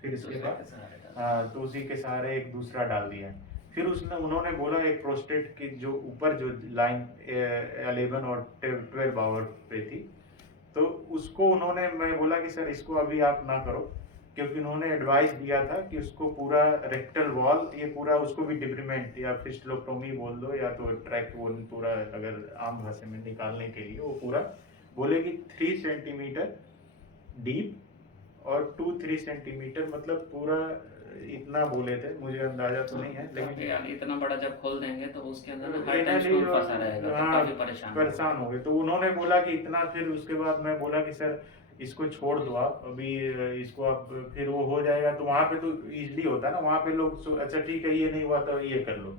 फिर इसके बाद तो उसी के सहारे एक दूसरा डाल दिया। फिर उन्होंने बोला एक प्रोस्टेट की जो ऊपर जो लाइन 11 और 12 आवर पे थी, तो उसको उन्होंने, मैं बोला कि सर इसको अभी आप ना करो, क्योंकि उन्होंने एडवाइस दिया था कि उसको पूरा रेक्टल वॉल, ये पूरा उसको भी डिब्रीमेंट या फिस्टुलोटोमी बोल दो या तो ट्रैक, वो पूरा अगर आम भाषा में निकालने के लिए वो पूरा बोले कि 3 सेंटीमीटर डीप और 2-3 सेंटीमीटर, मतलब पूरा इतना बोले थे, मुझे अंदाजा तो नहीं है, लेकिन यार इतना बड़ा जब खोल देंगे तो उसके अंदर तो हर टाइम इन्हें स्टूल फंसा रहेगा, तो हाँ, काफी परेशान हो गए। तो उन्होंने बोला कि इतना, फिर उसके बाद मैं बोला कि सर इसको छोड़ दो आप अभी, इसको आप फिर वो हो जाएगा, तो वहाँ पे तो इजली होता है ना, वहाँ पे लोग अच्छा ठीक है ये नहीं हुआ तो ये कर लो,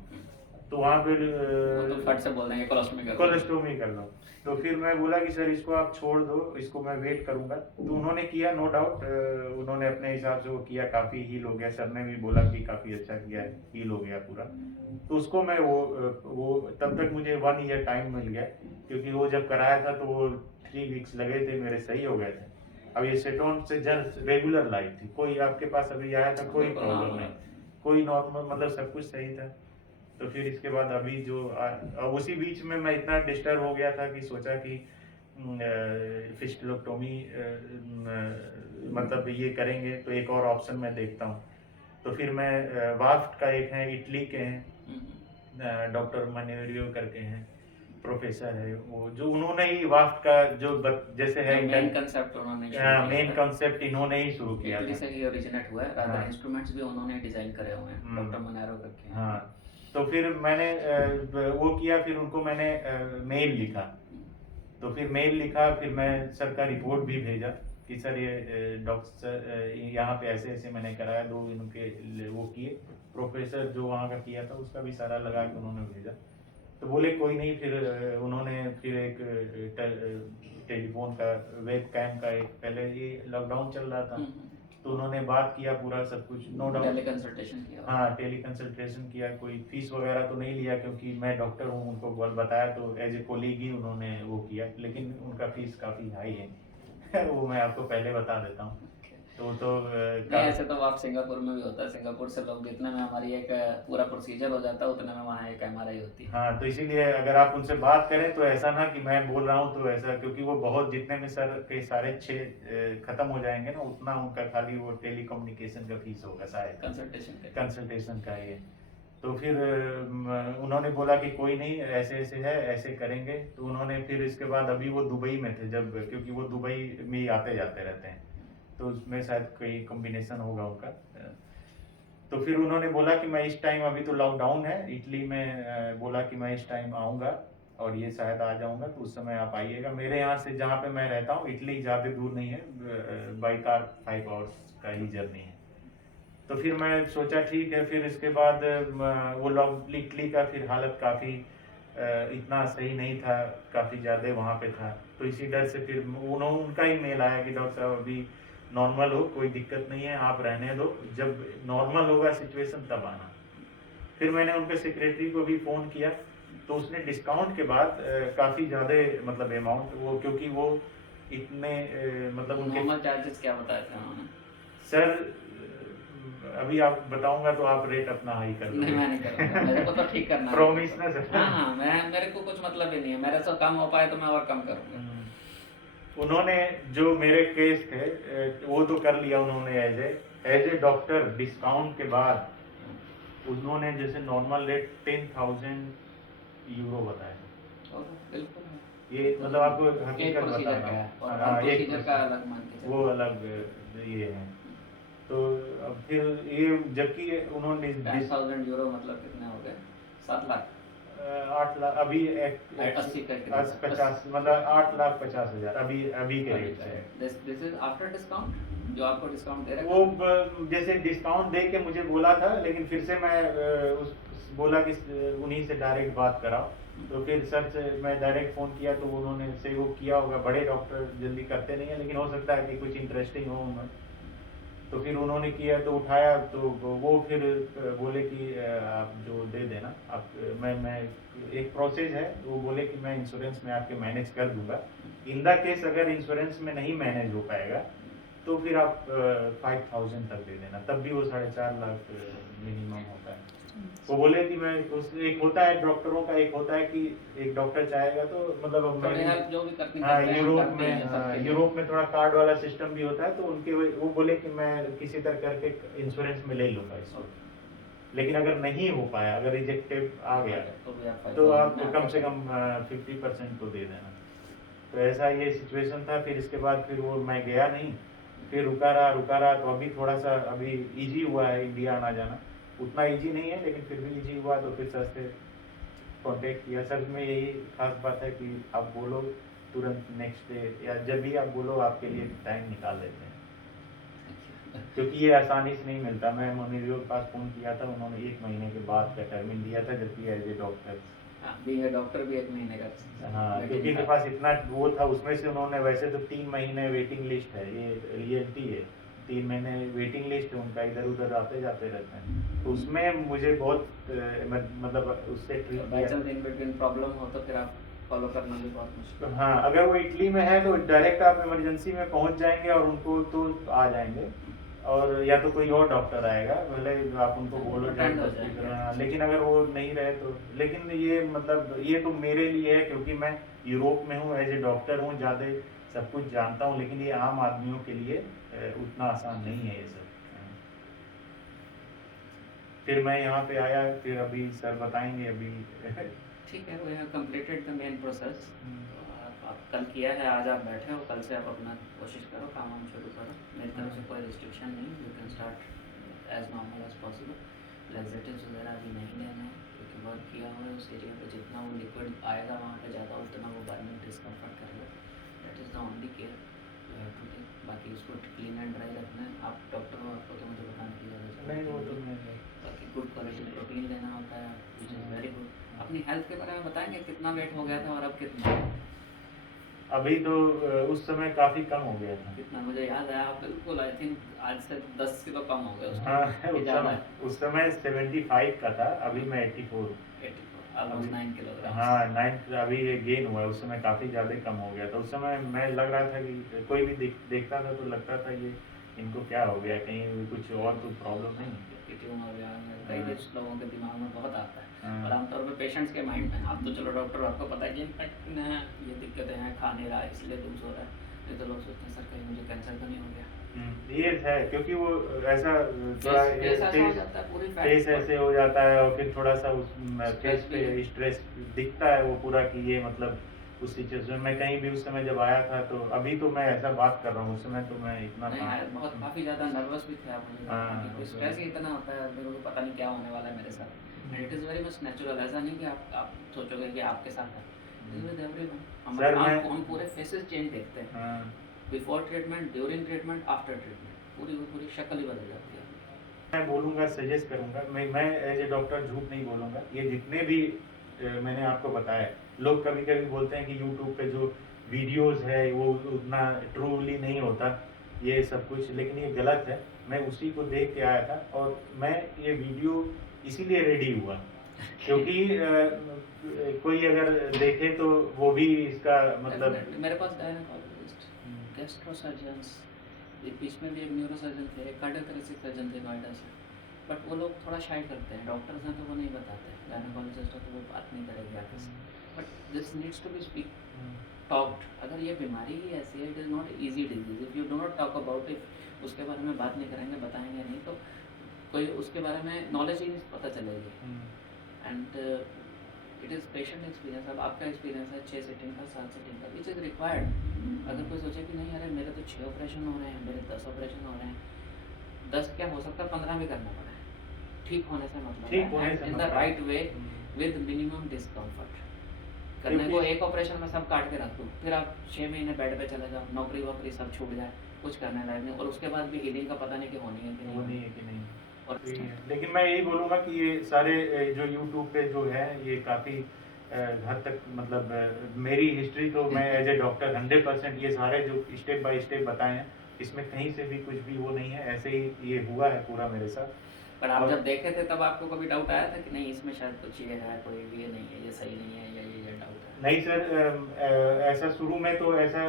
तो वहाँ पे वो तो फट से बोल देंगे कोलोस्टोमी कर लो। तो फिर मैं बोला कि सर इसको आप छोड़ दो, इसको मैं वेट करूंगा। तो उन्होंने किया, नो डाउट उन्होंने अपने हिसाब से वो किया, काफी हील हो गया, सर ने भी बोला कि काफी अच्छा किया है, हील हो गया पूरा। तो उसको मैं वो तब तक मुझे 1 ईयर टाइम मिल गया, क्योंकि वो जब कराया था तो वो 3 वीक्स लगे थे मेरे, सही हो गए थे। अब ये सेटोन से जस्ट रेगुलर लाइफ थी, कोई आपके पास अभी आया था कोई प्रॉब्लम नहीं, कोई नॉर्मल, मतलब सब कुछ सही था। तो फिर इसके बाद अभी जो उसी बीच में मैं इतना डिस्टर्ब हो गया था कि सोचा कि फिस्टुलोटोमी मतलब ये करेंगे तो एक और ऑप्शन मैं देखता हूँ। तो फिर मैं वाफ्ट का एक है, इटली के हैं, डॉक्टर मनेरियो करके हैं, प्रोफेसर है वो, जो उन्होंने ही वाफ्ट का जो जैसे है मेन कंसेप्ट उन्होंने मेन कंसेप्ट इन्होंने ही शुरू किया इटली था, से ही ओरिजिनेट हुआ है, रादर हाँ। इंस्ट्रूमेंट्स भी उन्होंने डिजाइन करे हुए हैं, डॉक्टर मनेरो करके हैं। हाँ, तो फिर मैंने वो किया, फिर उनको मैंने मेल लिखा, तो फिर मेल लिखा, फिर मैं सर का रिपोर्ट भी भेजा, कि सर ये डॉक्टर सर यहाँ पे ऐसे ऐसे मैंने कराया, दो इनके वो किए, प्रोफेसर जो वहाँ का किया था उसका भी सारा लगा के उन्होंने भेजा। तो बोले कोई नहीं, फिर उन्होंने फिर एक टेलीफोन का वेब कैम का एक, पहले ये लॉकडाउन चल रहा था तो उन्होंने बात किया पूरा सब कुछ, नो डाउट टेली कंसल्टेशन किया। हाँ टेली कंसल्टेशन किया, कोई फीस वगैरह तो नहीं लिया क्योंकि मैं डॉक्टर हूँ, उनको बताया तो एज ए कोलीग ही उन्होंने वो किया, लेकिन उनका फीस काफ़ी हाई है वो मैं आपको पहले बता देता हूँ। तो नहीं, ऐसे तो आप सिंगापुर में भी होता है, सिंगापुर से लोग जितने में हमारी एक पूरा प्रोसीजर हो जाता है उतने में वहाँ एक MRI होती है। हाँ, तो इसीलिए अगर आप उनसे बात करें तो ऐसा ना कि मैं बोल रहा हूँ तो ऐसा, क्योंकि वो बहुत जितने में सर के सारे 6 खत्म हो जाएंगे ना, उतना उनका खाली वो टेली कम्युनिकेशन का फीस होगा शायद, कंसल्टेशन का ये। तो फिर उन्होंने बोला कि कोई नहीं, ऐसे ऐसे है, ऐसे करेंगे। तो उन्होंने फिर इसके बाद, अभी वो दुबई में थे जब, क्योंकि वो दुबई में ही आते जाते रहते हैं तो उसमें शायद कोई कॉम्बिनेशन होगा उनका। तो फिर उन्होंने बोला कि मैं इस टाइम, अभी तो लॉकडाउन है इटली में, बोला कि मैं इस टाइम आऊँगा और ये शायद आ जाऊँगा तो उस समय आप आइएगा। मेरे यहाँ से जहाँ पे मैं रहता हूँ इटली ज़्यादा दूर नहीं है, बाई कार 5 आवर्स का ही जर्नी है। तो फिर मैं सोचा ठीक है। फिर इसके बाद वो लॉन्ग इटली का फिर हालत काफ़ी इतना सही नहीं था, काफ़ी ज़्यादा वहाँ पे था। तो इसी डर से फिर उनका ही मेल आया कि डॉक्टर साहब अभी नॉर्मल हो, कोई दिक्कत नहीं है, आप रहने दो, जब नॉर्मल होगा सिचुएशन तब आना। फिर मैंने उनके सेक्रेटरी को भी फ़ोन किया तो उसने डिस्काउंट के बाद काफ़ी ज़्यादा मतलब अमाउंट वो, क्योंकि वो इतने मतलब उनके नॉर्मल चार्जेस क्या बताए थे उन्होंने? सर अभी आप बताऊंगा तो आप रेट अपना हाई कर दोगे। नहीं, मैं नहीं करूँगा, मेरे को तो ठीक करना है। प्रॉमिस ना सर। हाँ, मेरे को कुछ मतलब ही नहीं है, मेरे से कम हो पाए तो मैं और कम करूँगा। उन्होंने जो मेरे केस थे वो तो कर लिया उन्होंने एज ए डॉक्टर, डिस्काउंट के बाद उन्होंने जैसे नॉर्मल रेट 10,000 यूरो बताया। बिल्कुल ये मतलब आपको एक हकीकत प्रोसीजर बता का रहा है हूँ। और हाँ, हर एक प्रोसीजर का अलग मान के वो अलग ये है। तो अब फिर ये जबकि उन्होंने 10,000 यूरो मतलब कितने हो गए? 7 लाख 8 लाख अभी 80 का 50 मतलब 8,50,000 अभी के रेट से। दिस इज आफ्टर डिस्काउंट जो आपको डिस्काउंट दे रहे वो जैसे डिस्काउंट दे के मुझे बोला था, लेकिन फिर से मैं बोला कि उन्हीं से डायरेक्ट बात कराओ। तो फिर सर से मैं डायरेक्ट फ़ोन किया तो उन्होंने से वो किया होगा, बड़े डॉक्टर जल्दी करते नहीं है, लेकिन हो सकता है कि कुछ इंटरेस्टिंग हो उनमें। तो फिर उन्होंने किया तो उठाया तो वो फिर बोले कि आप जो दे देना आप, मैं एक प्रोसेस है, वो बोले कि मैं इंश्योरेंस में आपके मैनेज कर दूंगा। इन द केस अगर इंश्योरेंस में नहीं मैनेज हो पाएगा तो फिर आप 5,000 तक दे देना, तब भी वो 4.5 लाख मिनिमम होता है। वो बोले कि मैं एक होता है डॉक्टरों का, एक होता है कि एक डॉक्टर चाहेगा तो मतलब अब थोड़ी मैं हेल्प जो भी करनी हाँ करते हैं, हम यूरोप करते हैं में सबके लिए। यूरोप में थोड़ा कार्ड वाला सिस्टम भी होता है, तो उनके वो बोले कि मैं किसी तरह करके इंश्योरेंस में ले लूँगा इसको। लेकिन अगर नहीं हो पाया, अगर रिजेक्टेड आ गया तो आप कम से कम 50% तो दे देना। तो ऐसा ये सिचुएशन था। फिर इसके बाद फिर वो मैं गया नहीं, फिर रुका रहा। तो अभी थोड़ा सा अभी इजी हुआ है इंडिया आना जाना, उतना इजी नहीं है लेकिन फिर भी इजी हुआ। तो फिर सर से कॉन्टेक्ट किया। सर में यही खास बात है कि आप बोलो तुरंत नेक्स्ट डे या जब भी आप बोलो आपके लिए टाइम निकाल लेते हैं, क्योंकि ये आसानी से नहीं मिलता। मैं मोनिरियो के पास फ़ोन किया था, उन्होंने 1 महीने के बाद का टर्मिन दिया था, जबकि एज ए डॉक्टर डॉक्टर भी 1 महीने का हाँ, क्योंकि इनके पास इतना वो था। उसमें से उन्होंने, वैसे तो 3 महीने वेटिंग लिस्ट है, ये रियलिटी है, 3 महीने वेटिंग लिस्ट है उनका, इधर उधर आते जाते रहते हैं। तो उसमें मुझे बहुत मतलब उससे ट्रीट बाई किया। चांस इन बिटवीन प्रॉब्लम हो तो फिर आप फॉलो करना भी बहुत मुश्किल है। हाँ, अगर वो इटली में है तो डायरेक्ट आप इमरजेंसी में पहुंच जाएंगे और उनको तो आ जाएंगे, और या तो कोई और डॉक्टर आएगा, भले आप उनको बोलो Attend हो जबरदस्ती जाएंगे। करो। लेकिन अगर वो नहीं रहे तो, लेकिन ये मतलब ये तो मेरे लिए है क्योंकि मैं यूरोप में हूँ, एज ए डॉक्टर हूँ, ज़्यादा सब कुछ जानता हूँ, लेकिन ये आम आदमियों के लिए उतना आसान नहीं है ये सब। फिर मैं यहाँ पे आया, फिर अभी सर बताएंगे अभी ठीक है, we have completed the main process. आप कल किया है, आज आप बैठे हो, कल से आप अपना कोशिश करो, काम हम शुरू करो। मेरी तरफ से कोई रिस्ट्रिक्शन नहीं, you can start as normal as possible. Laxatives वगैरह अभी नहीं लेना है क्योंकि वर्क किया हुआ है उस एरिया पे, जितना वो लिक्विड आएगा वहाँ पे ज़्यादा उतना वो बर्निंग डिस्कम्फर्ट करेगा। That is the only care you have to take. बाकी आपको क्लीन एंड ड्राई रखना है। आप डॉक्टर हो, आपको तो मुझे बताने की ज़रूरत नहीं वो तो मैं बाकी गुड क्वालिटी प्रोटीन लेना होता है, विच इज़ वेरी गुड। अपनी हेल्थ के बारे में बताएंगे, कितना वेट हो गया था और अब कितना है? अभी तो उस समय काफ़ी कम हो गया था। कितना मुझे याद है, आप बिल्कुल आई थिंक आज से 10 किलो कम हो गए उस हाँ टाइम, कि ज़्यादा है? उस समय 75 का था, अभी मैं 84। 84, ऑलमोस्ट 9 किलोग्राम। हाँ 9 अभी ये गेन हुआ है, उस समय काफ़ी ज़्यादा कम हो गया था। उस समय मैं लग रहा था कि कोई भी देखता था तो लगता था ये इनको क्या हो गया, कहीं कुछ और तो प्रॉब्लम नहीं है। ट्यूमर वगैरह कई हाँ। कुछ लोगों के दिमाग में बहुत आता है, हाँ। और आमतौर पर पेशेंट्स के माइंड में, आप तो चलो डॉक्टर हो, आपको पता है कि इन्फेक्शन है, ये दिक्कतें हैं, खा नहीं रहा है इसलिए लूज हो रहा है। नहीं तो लोग सोचते हैं सर कहीं मुझे कैंसर तो नहीं हो गया। ये है क्योंकि वो ऐसा थोड़ा फेस ऐसा हो जाता है, पूरी फेस फैट ऐसे हो जाता है और फिर थोड़ा सा उस फेस Stress पे भी है। स्ट्रेस दिखता है वो पूरा कि ये मतलब उस सिचुएशन में कहीं भी उस समय जब आया था तो अभी तो मैं ऐसा बात कर रहा हूँ, उस समय तो मैं इतना नहीं था। है, बहुत काफ़ी ज़्यादा नर्वस भी थे आप, मुझे लगता है हाँ, कि स्ट्रेस ही इतना होता है मेरे को, पता नहीं क्या होने वाला है मेरे साथ। And it is very much natural, ऐसा नहीं कि आप सोचोगे कि आपके साथ है, it is with everyone. Sir, मैं हम पूरे फेसेस चेंज देखते हैं, हाँ, before treatment, during treatment, after treatment, पूरी की पूरी शक्ल ही बदल जाती है। मैं बोलूँगा, सजेस्ट करूँगा, मैं एज ए डॉक्टर झूठ नहीं बोलूँगा, ये जितने भी मैंने आपको बताया, लोग कभी कभी बोलते हैं कि यूट्यूब पे जो वीडियोस है वो उतना ट्रूली नहीं होता ये सब कुछ, लेकिन ये गलत है। मैं उसी को देख के आया था और मैं ये वीडियो इसीलिए रेडी हुआ क्योंकि कोई अगर देखे तो वो भी इसका मतलब Definitely, मेरे पास गायनेकोलॉजिस्ट, गैस्ट्रो सर्जन्स, बीच में भी एक न्यूरो सर्जन थे, एक कार्डियोथोरेसिक सर्जन थे नोएडा से, बट वो लोग थोड़ा शाई करते हैं। डॉक्टर्स हैं तो वो नहीं बताते, गायनेकोलॉजिस्ट है तो वो बात नहीं करेंगे आगे से, but this needs to be speak talked. अगर ये बीमारी ही ऐसी है, it is not easy disease, if you do not talk about it, उसके बारे में बात नहीं करेंगे, बताएंगे नहीं, तो कोई उसके बारे में नॉलेज ही नहीं पता चलेगी। And it is patient experience. अब आपका एक्सपीरियंस है 6 सीटिंग का, 7 सीटिंग का, विच इज़ रिक्वायर्ड। अगर कोई सोचे कि नहीं अरे मेरे तो 6 ऑपरेशन हो रहे हैं, मेरे 10 ऑपरेशन हो रहे हैं, 10 क्या हो सकता है 15 भी करना पड़े, ठीक होने से मतलब है, in the right way with minimum discomfort. करने को एक ऑपरेशन में सब काट के रख दूँ, फिर आप 6 महीने बेड पे चले जाओ, नौकरी वोकरी सब छूट जाए, कुछ करने लायक नहीं, और उसके बाद भी हीलिंग का पता नहीं कि होनी है कि नहीं होनी होनी है कि नहीं। और लेकिन मैं यही बोलूँगा कि ये सारे जो यूट्यूब पे जो है ये काफ़ी हद तक मतलब मेरी हिस्ट्री तो मैं एज ए डॉक्टर 100% ये सारे जो स्टेप बाय स्टेप बताए हैं इसमें कहीं से भी कुछ भी वो नहीं है, ऐसे ही ये हुआ है पूरा मेरे साथ। पर आप और- जब देखे थे तब आपको कभी डाउट आया था कि नहीं इसमें शायद कुछ ये है, कोई ये नहीं है, ये सही नहीं है, या ये डाउट है? नहीं सर, ऐसा शुरू में तो ऐसा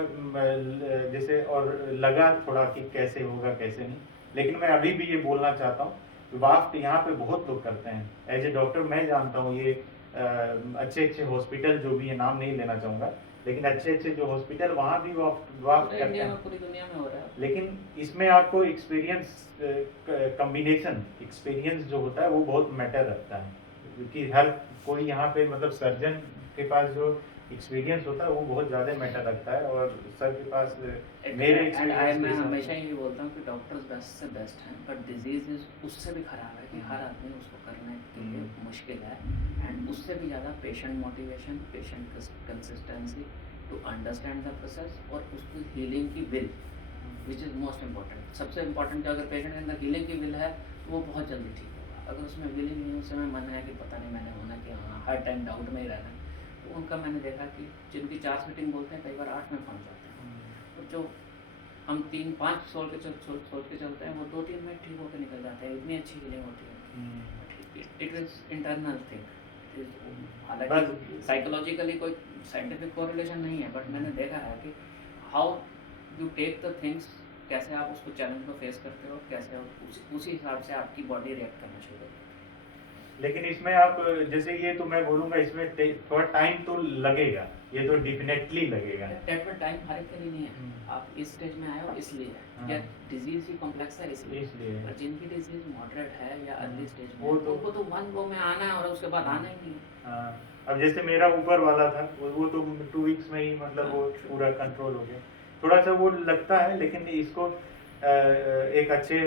जैसे और लगा थोड़ा कि कैसे होगा कैसे नहीं, लेकिन मैं अभी भी ये बोलना चाहता हूँ, वाफ्ट यहाँ पे बहुत लोग करते हैं। एज ए डॉक्टर मैं जानता हूँ ये अच्छे अच्छे हॉस्पिटल जो भी है, नाम नहीं लेना चाहूँगा, लेकिन अच्छे अच्छे जो हॉस्पिटल वहाँ भी वाफ्ट पूरे करते इंडिया हैं। में, पूरी दुनिया में हो रहा है। लेकिन इसमें आपको एक्सपीरियंस कॉम्बिनेशन एक्सपीरियंस जो होता है वो बहुत मैटर रखता है, क्योंकि हर कोई यहाँ पे मतलब सर्जन के पास जो एक्सपीरियंस होता है वो बहुत ज़्यादा मैटर रखता है, और सर के पास मेरे मैं एक्सपीरियंस हमेशा यही बोलता हूँ कि डॉक्टर्स बेस्ट से बेस्ट हैं, बट डिजीज उससे भी खराब है कि हर आदमी उसको करने के लिए मुश्किल है। एंड उससे भी ज़्यादा patient motivation, patient consistency to understand the process, और उसकी हीलिंग की will, which is most important. सबसे इम्पॉर्टेंट अगर पेशेंट के अंदर हीलिंग की विल है तो वो बहुत जल्दी ठीक होगा। अगर उसमें विल ही नहीं है, उस समय मन है कि पता नहीं मैंने होना कि हाँ, हर टाइम डाउट में ही रहना है, तो उनका मैंने देखा कि जिनकी 4 सीटिंग बोलते हैं कई बार 8 में पहुँच जाते हैं, और जो हम 3-5 सोच के चलते हैं वो 2-3 में ठीक होकर निकल जाते हैं, इतनी अच्छी हीलिंग होती है। It is internal thing. हालांकि साइकोलॉजिकली कोई साइंटिफिक कोरिलेशन नहीं है, बट मैंने देखा है कि how you take the things, कैसे आप उसको चैलेंज को फेस करते हो, कैसे उसी हिसाब से आपकी बॉडी रिएक्ट करना शुरू करती है। लेकिन इसमें आप जैसे ये तो मैं बोलूँगा इसमें थोड़ा टाइम तो लगेगा, ये तो डेफिनेटली लगेगा। डेफिनेट टाइम हर एक के लिए नहीं है, आप इस स्टेज में आए हो इसलिए है, हाँ। या डिजीज ही कॉम्प्लेक्स है इसलिए। इसलिए पर जिनकी डिजीज मॉडरेट है या अर्ली स्टेज में, वो तो- उनको तो 1 गो में आना है और उसके बाद आना ही नहीं है। हाँ, अब जैसे मेरा ऊपर वाला था वो तो 2 वीक्स में ही मतलब वो पूरा कंट्रोल हो गया। थोड़ा सा वो लगता है, लेकिन इसको एक अच्छे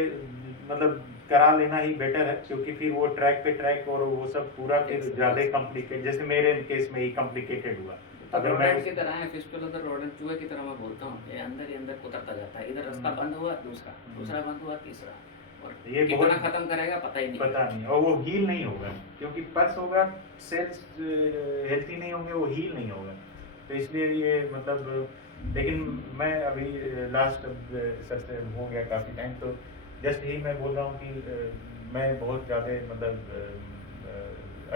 मतलब करा लेना ही बेटर है, क्योंकि फिर वो ट्रैक पे ट्रैक और वो सब पूरा फिर ज़्यादा कॉम्प्लिकेट, जैसे मेरे केस में ही कॉम्प्लिकेटेड हुआ। तो अगर मैं रोडेंट की तरह है, फिस्टुला तो रोडेंट चूहे की तरह मैं बोलता हूँ, ये अंदर ही अंदर कुतरता जाता है, इधर रास्ता बंद हुआ दूसरा, दूसरा बंद हुआ तीसरा, और ये कितना बहुत खत्म करेगा पता ही नहीं। पता नहीं, और वो हील नहीं होगा क्योंकि पस होगा, सेल्स हेल्थी नहीं होंगे, वो हील नहीं होगा। तो इसलिए ये मतलब, लेकिन मैं अभी लास्ट सर से हो गया काफ़ी टाइम, तो जस्ट यही मैं बोल रहा हूँ कि मैं बहुत ज़्यादा मतलब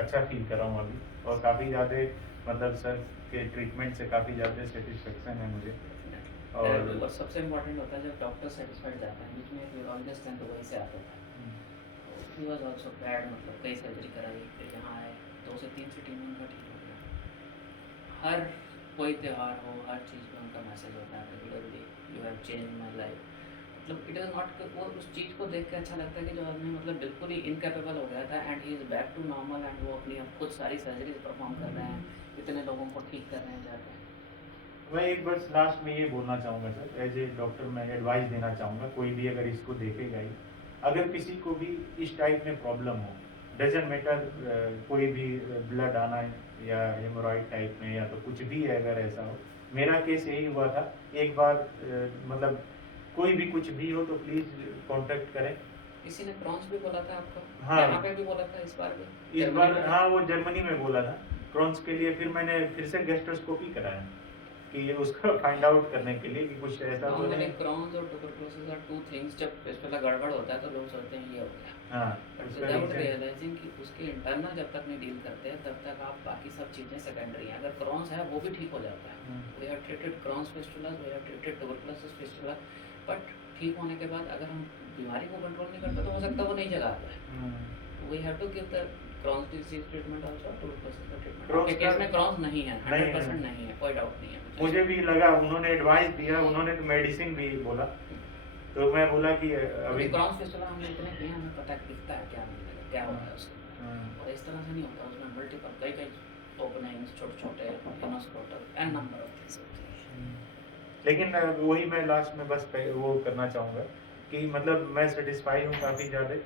अच्छा फील कर रहा हूँ अभी, और काफ़ी ज़्यादा मतलब सर के ट्रीटमेंट से काफ़ी ज़्यादा सेटिस्फेक्शन है मुझे। और सबसे इम्पोर्टेंट होता है जब डॉक्टर सेटिस्फाइड जाता है, बीच में एक न्यूरोलॉजिस्ट हैं तो वहीं से आता था, ही वाज आल्सो बैड, मतलब कई सर्जरी कराई, फिर यहाँ आए 2 से 3 सिटी में उनका ठीक हो गया। हर कोई त्यौहार हो, हर चीज़ में उनका मैसेज होता है regularly, you have change my life. मतलब इट इज़ नॉट, वो उस चीज़ को देख के अच्छा लगता है कि जो आदमी मतलब बिल्कुल ही इनकेपेबल हो गया था and he is back to normal, and वो अपनी अब खुद सारी सर्जरीज परफॉर्म कर रहे हैं, इतने लोगों को ठीक कर रहे हैं जाकर। मैं एक बस लास्ट में ये बोलना चाहूँगा सर, एज ए डॉक्टर मैं एडवाइस देना चाहूँगा, कोई भी अगर इसको देखेगा ही, अगर किसी को भी इस टाइप में प्रॉब्लम हो, डजेंट मैटर कोई भी ब्लड आना है या हेमोरॉइड टाइप में या तो कुछ भी है, अगर ऐसा हो, मेरा केस यही हुआ था एक बार, मतलब कोई भी कुछ भी हो तो प्लीज़ कांटेक्ट करें। किसी ने प्रॉन्स भी बोला था आपको? हाँ। यहाँ पे भी बोला था इस बार भी? इस जर्मनी बार में भी? हाँ, वो जर्मनी में बोला था क्रॉन्स के लिए, फिर मैंने फिर से गैस्ट्रोस्कोपी कराया कि उसका फाइंड आउट करने के लिए कि कुछ ऐसा तो नॉर्मली नहीं। क्रॉन्स और ट्यूबरकुलोसिस आर टू थिंग्स, जब फिस्टुला गड़बड़ होता है तो लोग सोचते हैं ये हो गया, हाँ, बट उसका विदाउट रीजन रियलाइजिंग कि उसके इंटरनल जब तक नहीं डील करते हैं तब तक आप बाकी सब चीज़ें सेकेंडरी हैं। अगर क्रॉन्स है वो भी ठीक हो जाता है, we have treated Crohn's fistula, we have treated tuberculosis fistula, but ठीक होने के बाद अगर हम बीमारी को कंट्रोल नहीं करते तो हो सकता है वो नहीं जगा पाए। We have to give the Crohn's disease treatment also, tuberculosis का ट्रीटमेंट। Crohn's आपके केस का- में क्रॉन्स नहीं है, नहीं 100% है। नहीं है, कोई डाउट नहीं है मुझे भी लगा, उन्होंने एडवाइस दिया, उन्होंने तो मेडिसिन भी बोला, तो मैं बोला कि अभी क्रॉस फिस्टुला हमने इतने किए, हमें पता दिखता है क्या नहीं लगा, क्या होता है उसको, हाँ, और इस तरह से नहीं होता, उसमें मल्टीपल कई कई ओपनिंग्स, छोटे छोटे इनोस्क्रोटल एंड नंबर ऑफ थिंग्स होती हैं। लेकिन वही मैं लास्ट में बस वो करना चाहूँगा कि मतलब मैं सेटिस्फाई हूँ काफ़ी ज़्यादा,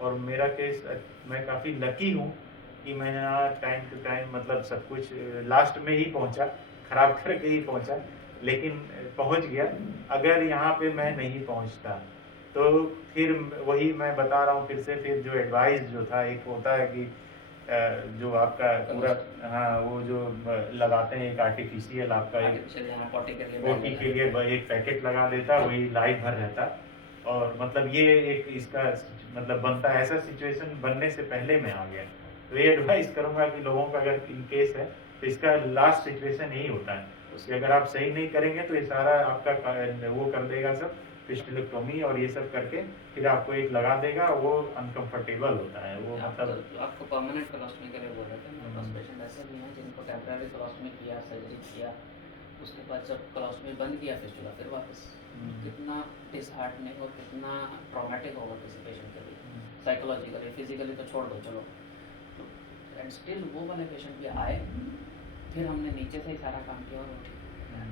और मेरा केस मैं काफ़ी लकी हूँ कि मैं यहाँ टाइम टू टाइम मतलब सब कुछ लास्ट में ही पहुँचा, खराब करके ही पहुँचा, लेकिन पहुँच गया। अगर यहाँ पे मैं नहीं पहुँचता तो फिर वही मैं बता रहा हूँ फिर से, फिर जो एडवाइस जो था, एक होता है कि जो आपका पूरा, हाँ, वो जो लगाते हैं एक आर्टिफिशियल आपका एक आर्टिफिशियल यहाँ पॉटी के लिए ओटी के लिए एक पैकेट लगा देता, वही लाइफ भर रहता, और मतलब ये एक इसका मतलब बनता है, ऐसा सिचुएशन बनने से पहले मैं आ गया। तो ये एडवाइस करूंगा कि लोगों का अगर इन केस है तो इसका लास्ट सिचुएशन यही होता है कि अगर आप सही नहीं करेंगे तो ये सारा आपका वो कर देगा सब, फिस्टुलेक्टोमी और ये सब करके फिर आपको एक लगा देगा, वो अनकंफर्टेबल होता है वो, मतलब आपको परमानेंट कोलोस्टमी के लिए बोल रहे थे। मेरे पास पेशेंट ऐसे भी हैं जिनको टेम्परेरी कोलोस्टमी किया, सर्जरी किया, उसके बाद जब कोलोस्टमी बंद किया फिस्टुला फिर वापस, कितना डिसहार्टनिंग और कितना ट्रॉमेटिक होगा किसी पेशेंट के लिए, साइकोलॉजिकली, फिजिकली तो छोड़ दो चलो, एंड स्टिल वो वाले पेशेंट भी आए, फिर हमने नीचे से ही सारा काम किया और वो ठीक हो गया।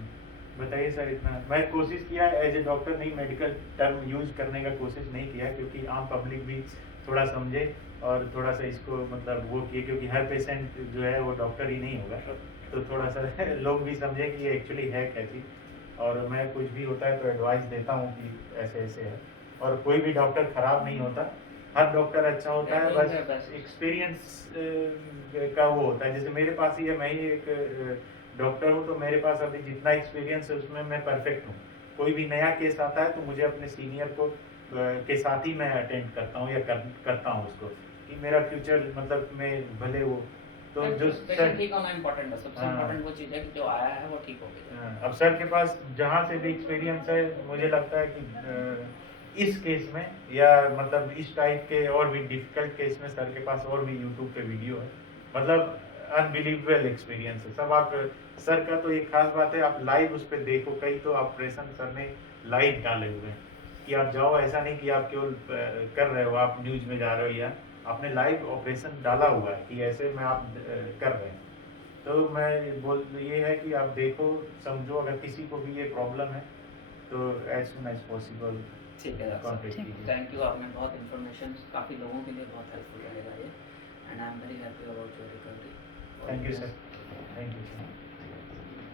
बताइए सर, इतना मैं कोशिश किया एज ए डॉक्टर, नहीं मेडिकल टर्म यूज करने का कोशिश नहीं किया, क्योंकि आम पब्लिक भी थोड़ा समझे और थोड़ा सा इसको मतलब वो किए, क्योंकि हर पेशेंट जो है वो डॉक्टर ही नहीं होगा, तो थोड़ा सा लोग भी समझे कि ये एक्चुअली है क्या चीज़, और मैं कुछ भी होता है तो एडवाइस देता हूँ कि ऐसे ऐसे है, और कोई भी डॉक्टर खराब नहीं होता, हर डॉक्टर अच्छा होता है, बस एक्सपीरियंस का वो होता है। जैसे मेरे पास ही है, मैं ही एक डॉक्टर हूँ, तो मेरे पास अभी जितना एक्सपीरियंस है उसमें मैं परफेक्ट हूँ। कोई भी नया केस आता है तो मुझे अपने सीनियर को के साथ ही मैं अटेंड करता हूँ या करता हूँ उसको, कि मेरा फ्यूचर मतलब में भले वो तो जो पेशेंट ठीक होना इम्पोर्टेंट है, सबसे हाँ। इम्पोर्टेंट वो चीज़ है कि जो आया है वो ठीक हो गया। अब सर के पास जहाँ से भी एक्सपीरियंस है, मुझे लगता है कि इस केस में या मतलब इस टाइप के और भी डिफिकल्ट केस में सर के पास और भी यूट्यूब पे वीडियो है, मतलब अनबिलीवेबल एक्सपीरियंस है सब। आप सर का तो एक खास बात है, आप लाइव उस पर देखो, कई तो ऑपरेशन सर ने लाइव डाले हुए हैं कि आप जाओ, ऐसा नहीं कि आप केवल कर रहे हो, आप न्यूज में जा रहे हो, या आपने लाइव ऑपरेशन डाला हुआ है कि ऐसे में आप कर रहे हैं। तो मैं ये है कि आप देखो, समझो, अगर किसी को भी ये प्रॉब्लम है तो एज सुन एज पॉसिबल ठीक है कॉन्टेक्ट कीजिए। थैंक यू, आपने बहुत इन्फॉर्मेशन काफ़ी लोगों के लिए बहुत हेल्पफुल रहेगा ये, and I am very happy about your recovery. Thank you sir, thank you sir.